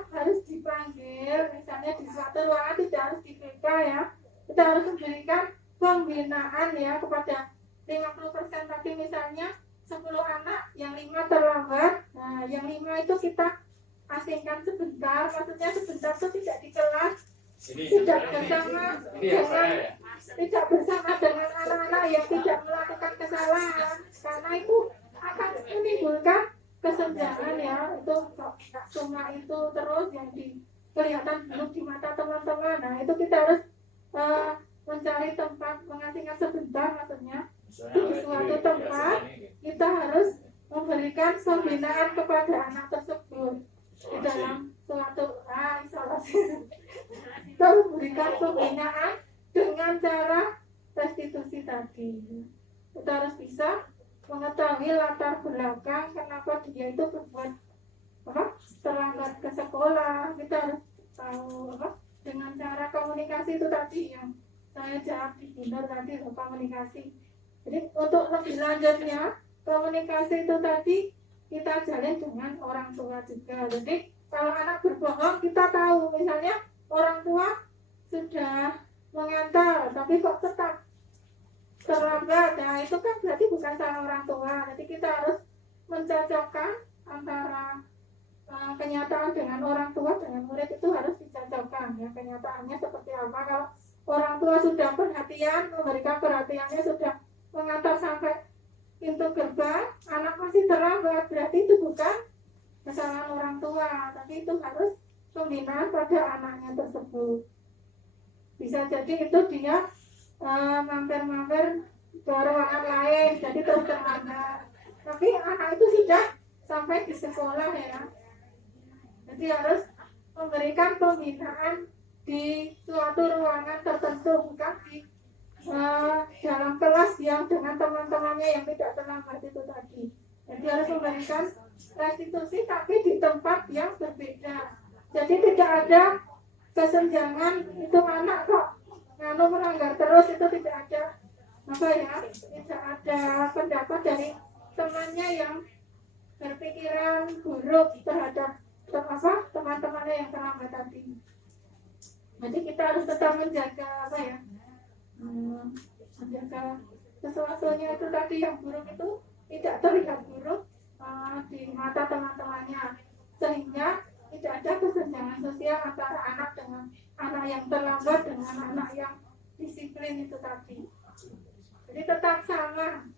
harus dipanggil, misalnya di suatu ruangan, tidak harus di PK ya. Kita harus memberikan pembinaan ya kepada 50% tadi, misalnya 10 anak, yang 5 terlambat. Nah, yang 5 itu kita asingkan sebentar, maksudnya sebentar itu tidak di kelas, tidak bersama dengan anak-anak yang tidak melakukan kesalahan, karena itu akan menimbulkan kesenjangan ya. Itu nggak cuma itu terus yang kelihatan buruk di mata teman-teman. Nah, itu kita harus mencari tempat mengasingkan sebentar, maksudnya di suatu tempat kita harus memberikan pembinaan kepada anak tersebut di dalam suatu isolasi. Kita memberikan pembinaan dengan cara restitusi tadi. Kita harus bisa mengetahui latar belakang kenapa dia itu berbuat terlambat ke sekolah. Kita harus tahu dengan cara komunikasi itu tadi yang saya jawab di Binar tadi, komunikasi. Jadi untuk lebih lanjutnya, komunikasi itu tadi kita jalin dengan orang tua juga. Jadi kalau anak berbohong, kita tahu misalnya orang tua sudah mengantar tapi kok tetap terlambat. Nah, itu kan berarti bukan salah orang tua. Jadi kita harus mencocokkan antara kenyataan dengan orang tua dengan murid, itu harus dicocokkan ya, kenyataannya seperti apa. Kalau orang tua sudah perhatian, memberikan perhatiannya, sudah mengantar sampai pintu gerbang, anak masih terlambat, berarti itu bukan kesalahan orang tua, tapi itu harus pembinaan pada anaknya tersebut. Bisa jadi itu dia mampir-mampir ke ruangan lain, jadi terus terlambat. Tapi anak itu sudah sampai di sekolah ya. Jadi harus memberikan pembinaan di suatu ruangan tertentu, bukan di dalam kelas yang dengan teman-temannya yang tidak terlambat itu tadi. Jadi harus memberikan restitusi tapi di tempat yang berbeda. Jadi tidak ada kesenjangan itu anak kok melanggar terus, itu tidak ada tidak ada pendapat dari temannya yang berpikiran buruk terhadap teman-temannya yang terlambat tadi. Jadi kita harus tetap menjaga menjaga sesuatunya itu tadi yang buruk itu tidak terlihat buruk di mata teman-temannya, sehingga tidak ada kesenjangan sosial antara anak dengan anak yang terlambat dengan anak yang disiplin itu tadi. Jadi tetap sama,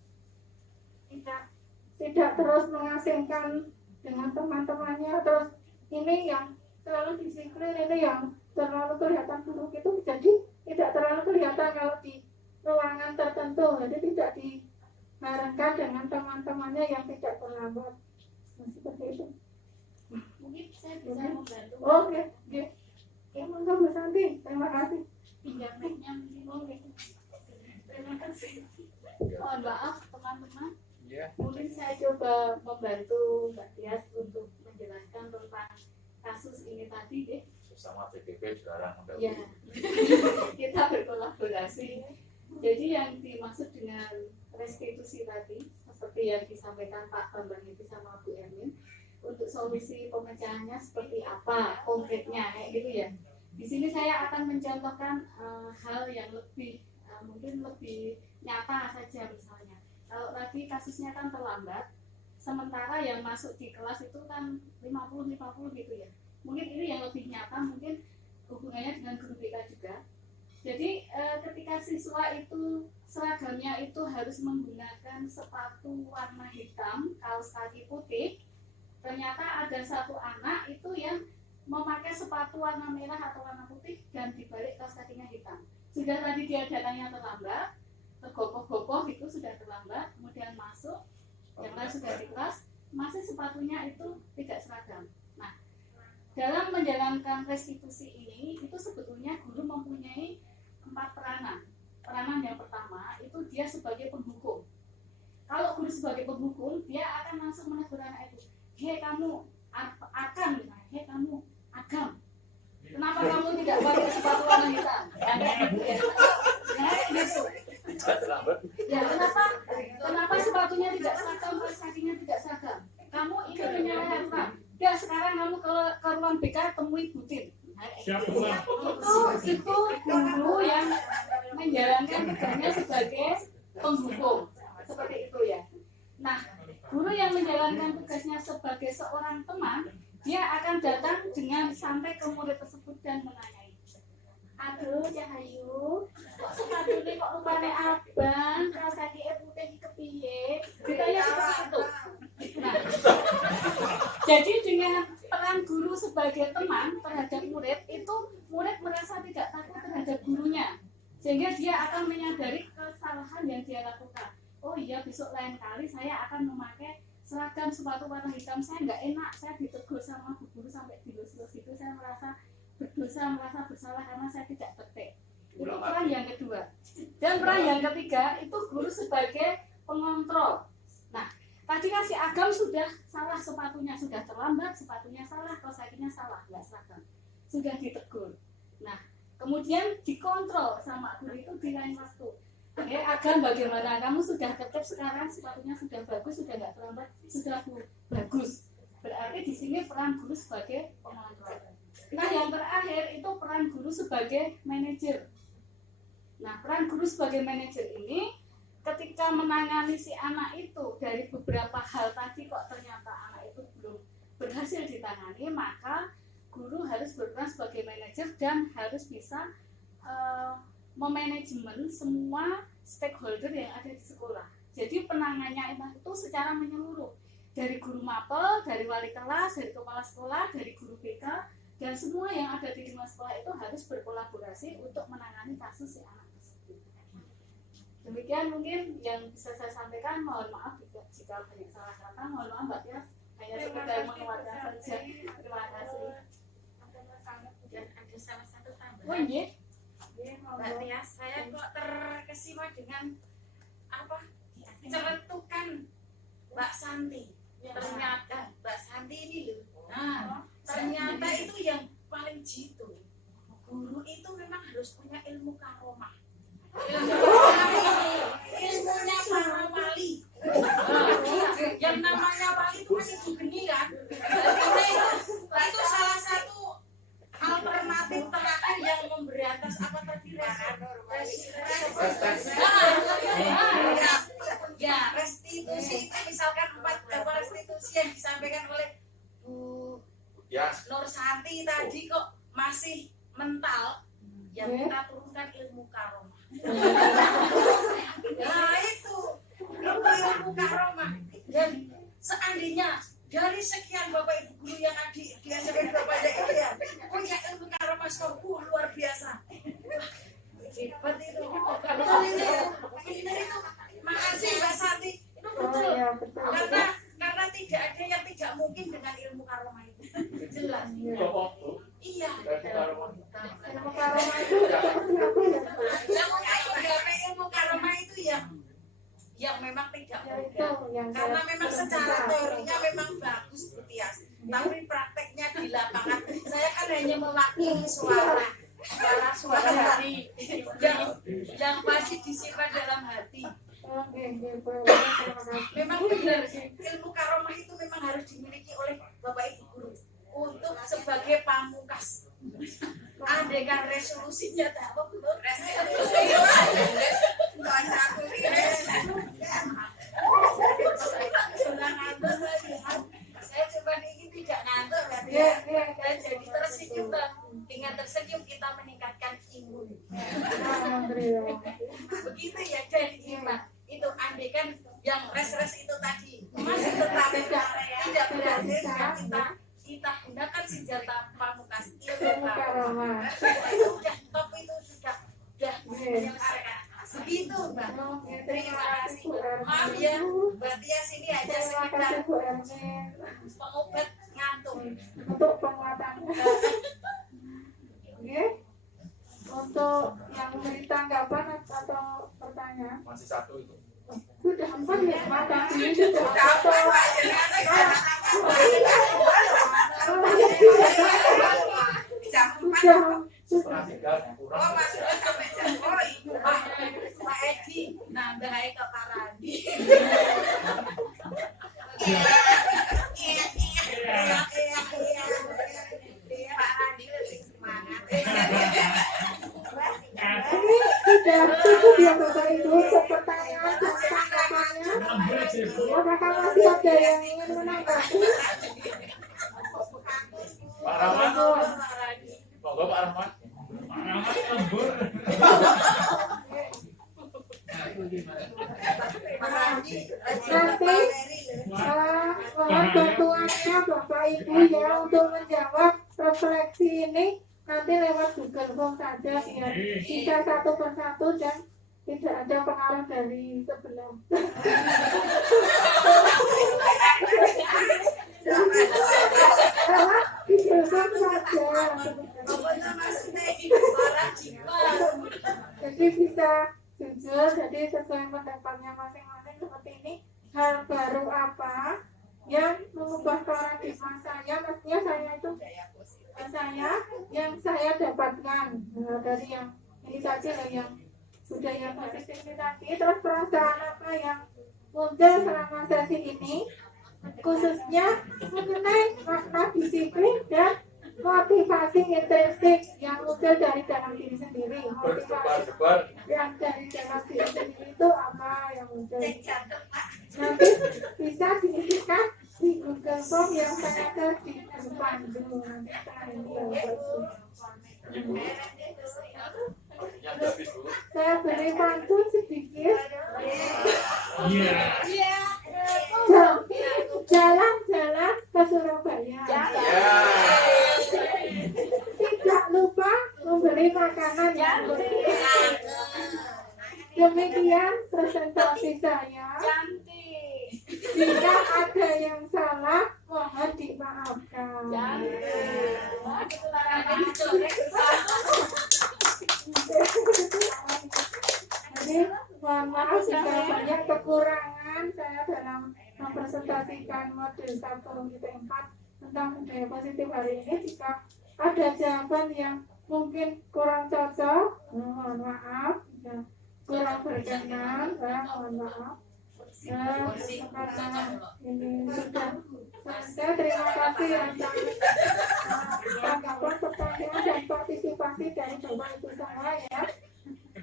tidak terus mengasingkan dengan teman-temannya, terus ini yang terlalu disiplin, ini yang terlalu kelihatan buruk, itu jadi tidak terlalu kelihatan kalau di ruangan tertentu. Jadi tidak dibarengkan dengan teman-temannya yang tidak terlambat. Seperti itu. Mungkin saya bisa membantu. Oke. Monggo Bu Santi, terima kasih. Pinjam mic-nya mungkin. Oke. Terima kasih. Mohon maaf teman-teman. Ya. Mungkin saya coba membantu Mbak Tias untuk menjelaskan tentang kasus ini tadi deh. Bersama PBB sekarang udah. Ya. Kita berkolaborasi. Jadi yang dimaksud dengan restitusi tadi seperti yang disampaikan Pak Bambang itu sama Bu Ermin, untuk solusi pemecahannya seperti apa konkretnya kayak gitu ya. Di sini saya akan mencontohkan hal yang lebih mungkin lebih nyata saja. Misalnya kalau tadi kasusnya kan terlambat, sementara yang masuk di kelas itu kan 50-50 gitu ya. Mungkin ini yang lebih nyata, mungkin hubungannya dengan guru BK juga. Jadi ketika siswa itu seragamnya itu harus menggunakan sepatu warna hitam, kaos kaki putih, ternyata ada satu anak itu yang memakai sepatu warna merah atau warna putih dan dibalik kaos kakinya hitam. Sudah tadi dia datangnya terlambat, tergopoh-gopoh itu sudah terlambat, kemudian masuk, yang lain sudah di kelas, masih sepatunya itu tidak seragam. Nah, dalam menjalankan restitusi ini, itu sebetulnya guru mempunyai 4 peranan. Peranan yang pertama, itu dia sebagai penghukum. Kalau guru sebagai penghukum, dia akan langsung menegur anak itu. Hei kamu, Agam, hei kamu, Agam, kenapa kamu tidak pakai sepatu warna hitam? Tidak terlambat. Ya, kenapa sepatunya tidak seragam, kaos kakinya tidak seragam? Kamu ini menyalahi aturan. Ya, sekarang kamu ke ruang BK temui Butin. Siapa? Itu guru yang menjalankan tugasnya sebagai penghukum. Seperti itu ya. Nah, guru yang menjalankan tugasnya sebagai seorang teman, dia akan datang dengan santai ke murid tersebut dan menanyai, aduh Cahayu, kok sepatu ini kok rupanya abang, kaos kaki putih kepiye? Ditanya seperti itu. Nah, jadi dengan peran guru sebagai teman terhadap murid, itu murid merasa tidak takut terhadap gurunya, sehingga dia akan menyadari kesalahan yang dia lakukan. Oh iya, besok lain kali saya akan memakai seragam sepatu warna hitam. Saya nggak enak, saya ditegur sama bu guru sampai dilus-lus itu. Saya merasa berdosa, merasa bersalah karena saya tidak tertib. Itu peran yang kedua. Dan peran yang ketiga itu guru sebagai pengontrol. Nah, tadi kan si Agam sudah salah sepatunya, sudah terlambat, sepatunya salah, kaos kakinya salah, nggak seragam, sudah ditegur. Nah, kemudian dikontrol sama guru itu di lain waktu. Agam bagaimana? Kamu sudah tertib sekarang, sepatunya sudah bagus, sudah nggak terlambat, sudah bagus. Berarti di sini peran guru sebagai pengontrol. Nah, yang terakhir itu peran guru sebagai manajer. Nah, peran guru sebagai manajer ini ketika menangani si anak itu dari beberapa hal tadi kok ternyata anak itu belum berhasil ditangani, maka guru harus berperan sebagai manajer dan harus bisa memanajemen semua stakeholder yang ada di sekolah. Jadi penanganannya itu secara menyeluruh, dari guru mapel, dari wali kelas, dari kepala sekolah, dari guru BK, Dan semua yang ada di lingkungan sekolah itu harus berkolaborasi untuk menangani kasus si anak tersebut. Demikian mungkin yang bisa saya sampaikan. Mohon maaf jika banyak salah kata. Mohon maaf Mbak Tias, hanya sekedar menguatkan saja. Terima kasih. Dan ada salah satu tambahan. Oh iya. Mbak Tias, saya kok terkesima dengan apa? Celentukan Mbak Santi. Ternyata Mbak Santi ini loh. Nah, ternyata itu yang paling jitu. Guru itu memang harus punya ilmu karomah. Ilmunya para wali. Yang namanya wali itu kan ibu geni kan. Itu salah satu alternatif terakhir yang memberantas apa tadi restitusi itu misalkan 4 restitusi yang disampaikan oleh Bu Nur Santi tadi kok masih mental, ya kita turunkan ilmu karomah. Nah itu ilmu karomah. Dan seandainya dari sekian bapak ibu guru yang diajarkan kepada itu ya punya ilmu karomah luar biasa. Hebat itu. Benar itu. Makasih Mbak Santi. Itu betul. Karena tidak ada yang tidak mungkin dengan ilmu karomah itu. Jelas. Iya. Ilmu karomah itu ilmu karomah itu yang memang tidak mudah. yang Karena memang secara teorinya memang bagus Bu Tias. Tapi prakteknya di lapangan saya kan hanya mewakili suara hati yang pasti disimpan dalam hati. Memang benar ilmu karomah itu memang harus dimiliki oleh bapak ibu guru untuk sebagai pamungkas. Andaikan resolusinya apa belum? Saya coba ingin tidak ngantuk ya. Dan jadi tersenyum dengan tersenyum kita meningkatkan imun. Begitu ya dari iman itu andaikan yang res itu tadi masih tetap tidak berhasil kita gunakan senjata pamungkas ilmu karomah. Itu sudah top, itu sudah menyelesaikan. Segitu Mbak. Terima kasih. Maaf ya Mbak Tias ini hanya sekedar pengobat ngantuk. Untuk penguatan. Oke. Untuk yang beri tanggapan atau pertanyaan. Masih satu itu. Sudah 4 ya, mata ini sudah Setengah 3 kurang. Pak Edi nambah ke Pak Randi. Pak Randi lebih semangat. sudah cukup ya Bapak Ibu untuk pertanyaan dan tanggapannya. Apakah masih ada yang ingin menanggapi? Pak Rahmat. Monggo Pak Rahmat. Pak Rahmat lembur. Nanti mohon bantuannya Bapak Ibu ya untuk menjawab refleksi ini nanti lewat Google Form saja biar bisa satu persatu dan tidak ada pengaruh dari sebelah. Jadi bisa jujur, jadi sesuai pendapatnya masing-masing seperti ini. Hal baru apa yang mengubah paradigma saya, maksudnya saya itu yang saya dapatkan dari yang ini saja yang budaya positif ini tadi. Terus perasaan apa yang muncul selama sesi ini, khususnya mengenai makna disiplin dan motivasi intrinsik yang muncul dari dalam diri sendiri. Motivasi yang dari dalam diri sendiri itu apa yang muncul? Nanti bisa diisikan di Google Form yang saya share di depan dulu. Nanti setelah ini saya beri pantun sedikit. Jalan-jalan ke Surabaya. kasih saya. Cantik. Jika ada yang salah, mohon dimaafkan. Cantik. Wah, itu larangan Jadi, mohon maaf jika banyak kekurangan saya dalam mempresentasikan modul 1 IPA 4 tentang budaya positif hari ini. Jika ada jawaban yang mungkin kurang cocok, mohon maaf. Ya, kurang berkenan, mohon maaf. Ya, karena ini sudah selesai. Terima kasih atas tanggapan, pertanyaan dan partisipasi dari Bapak Ibu semua ya.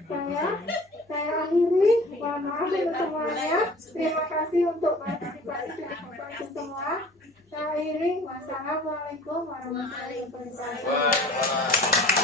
Saya akhiri. Mohon maaf untuk semuanya. Terima kasih untuk partisipasi dari Bapak Ibu semua. Saya akhiri. Wassalamualaikum warahmatullahi wabarakatuh.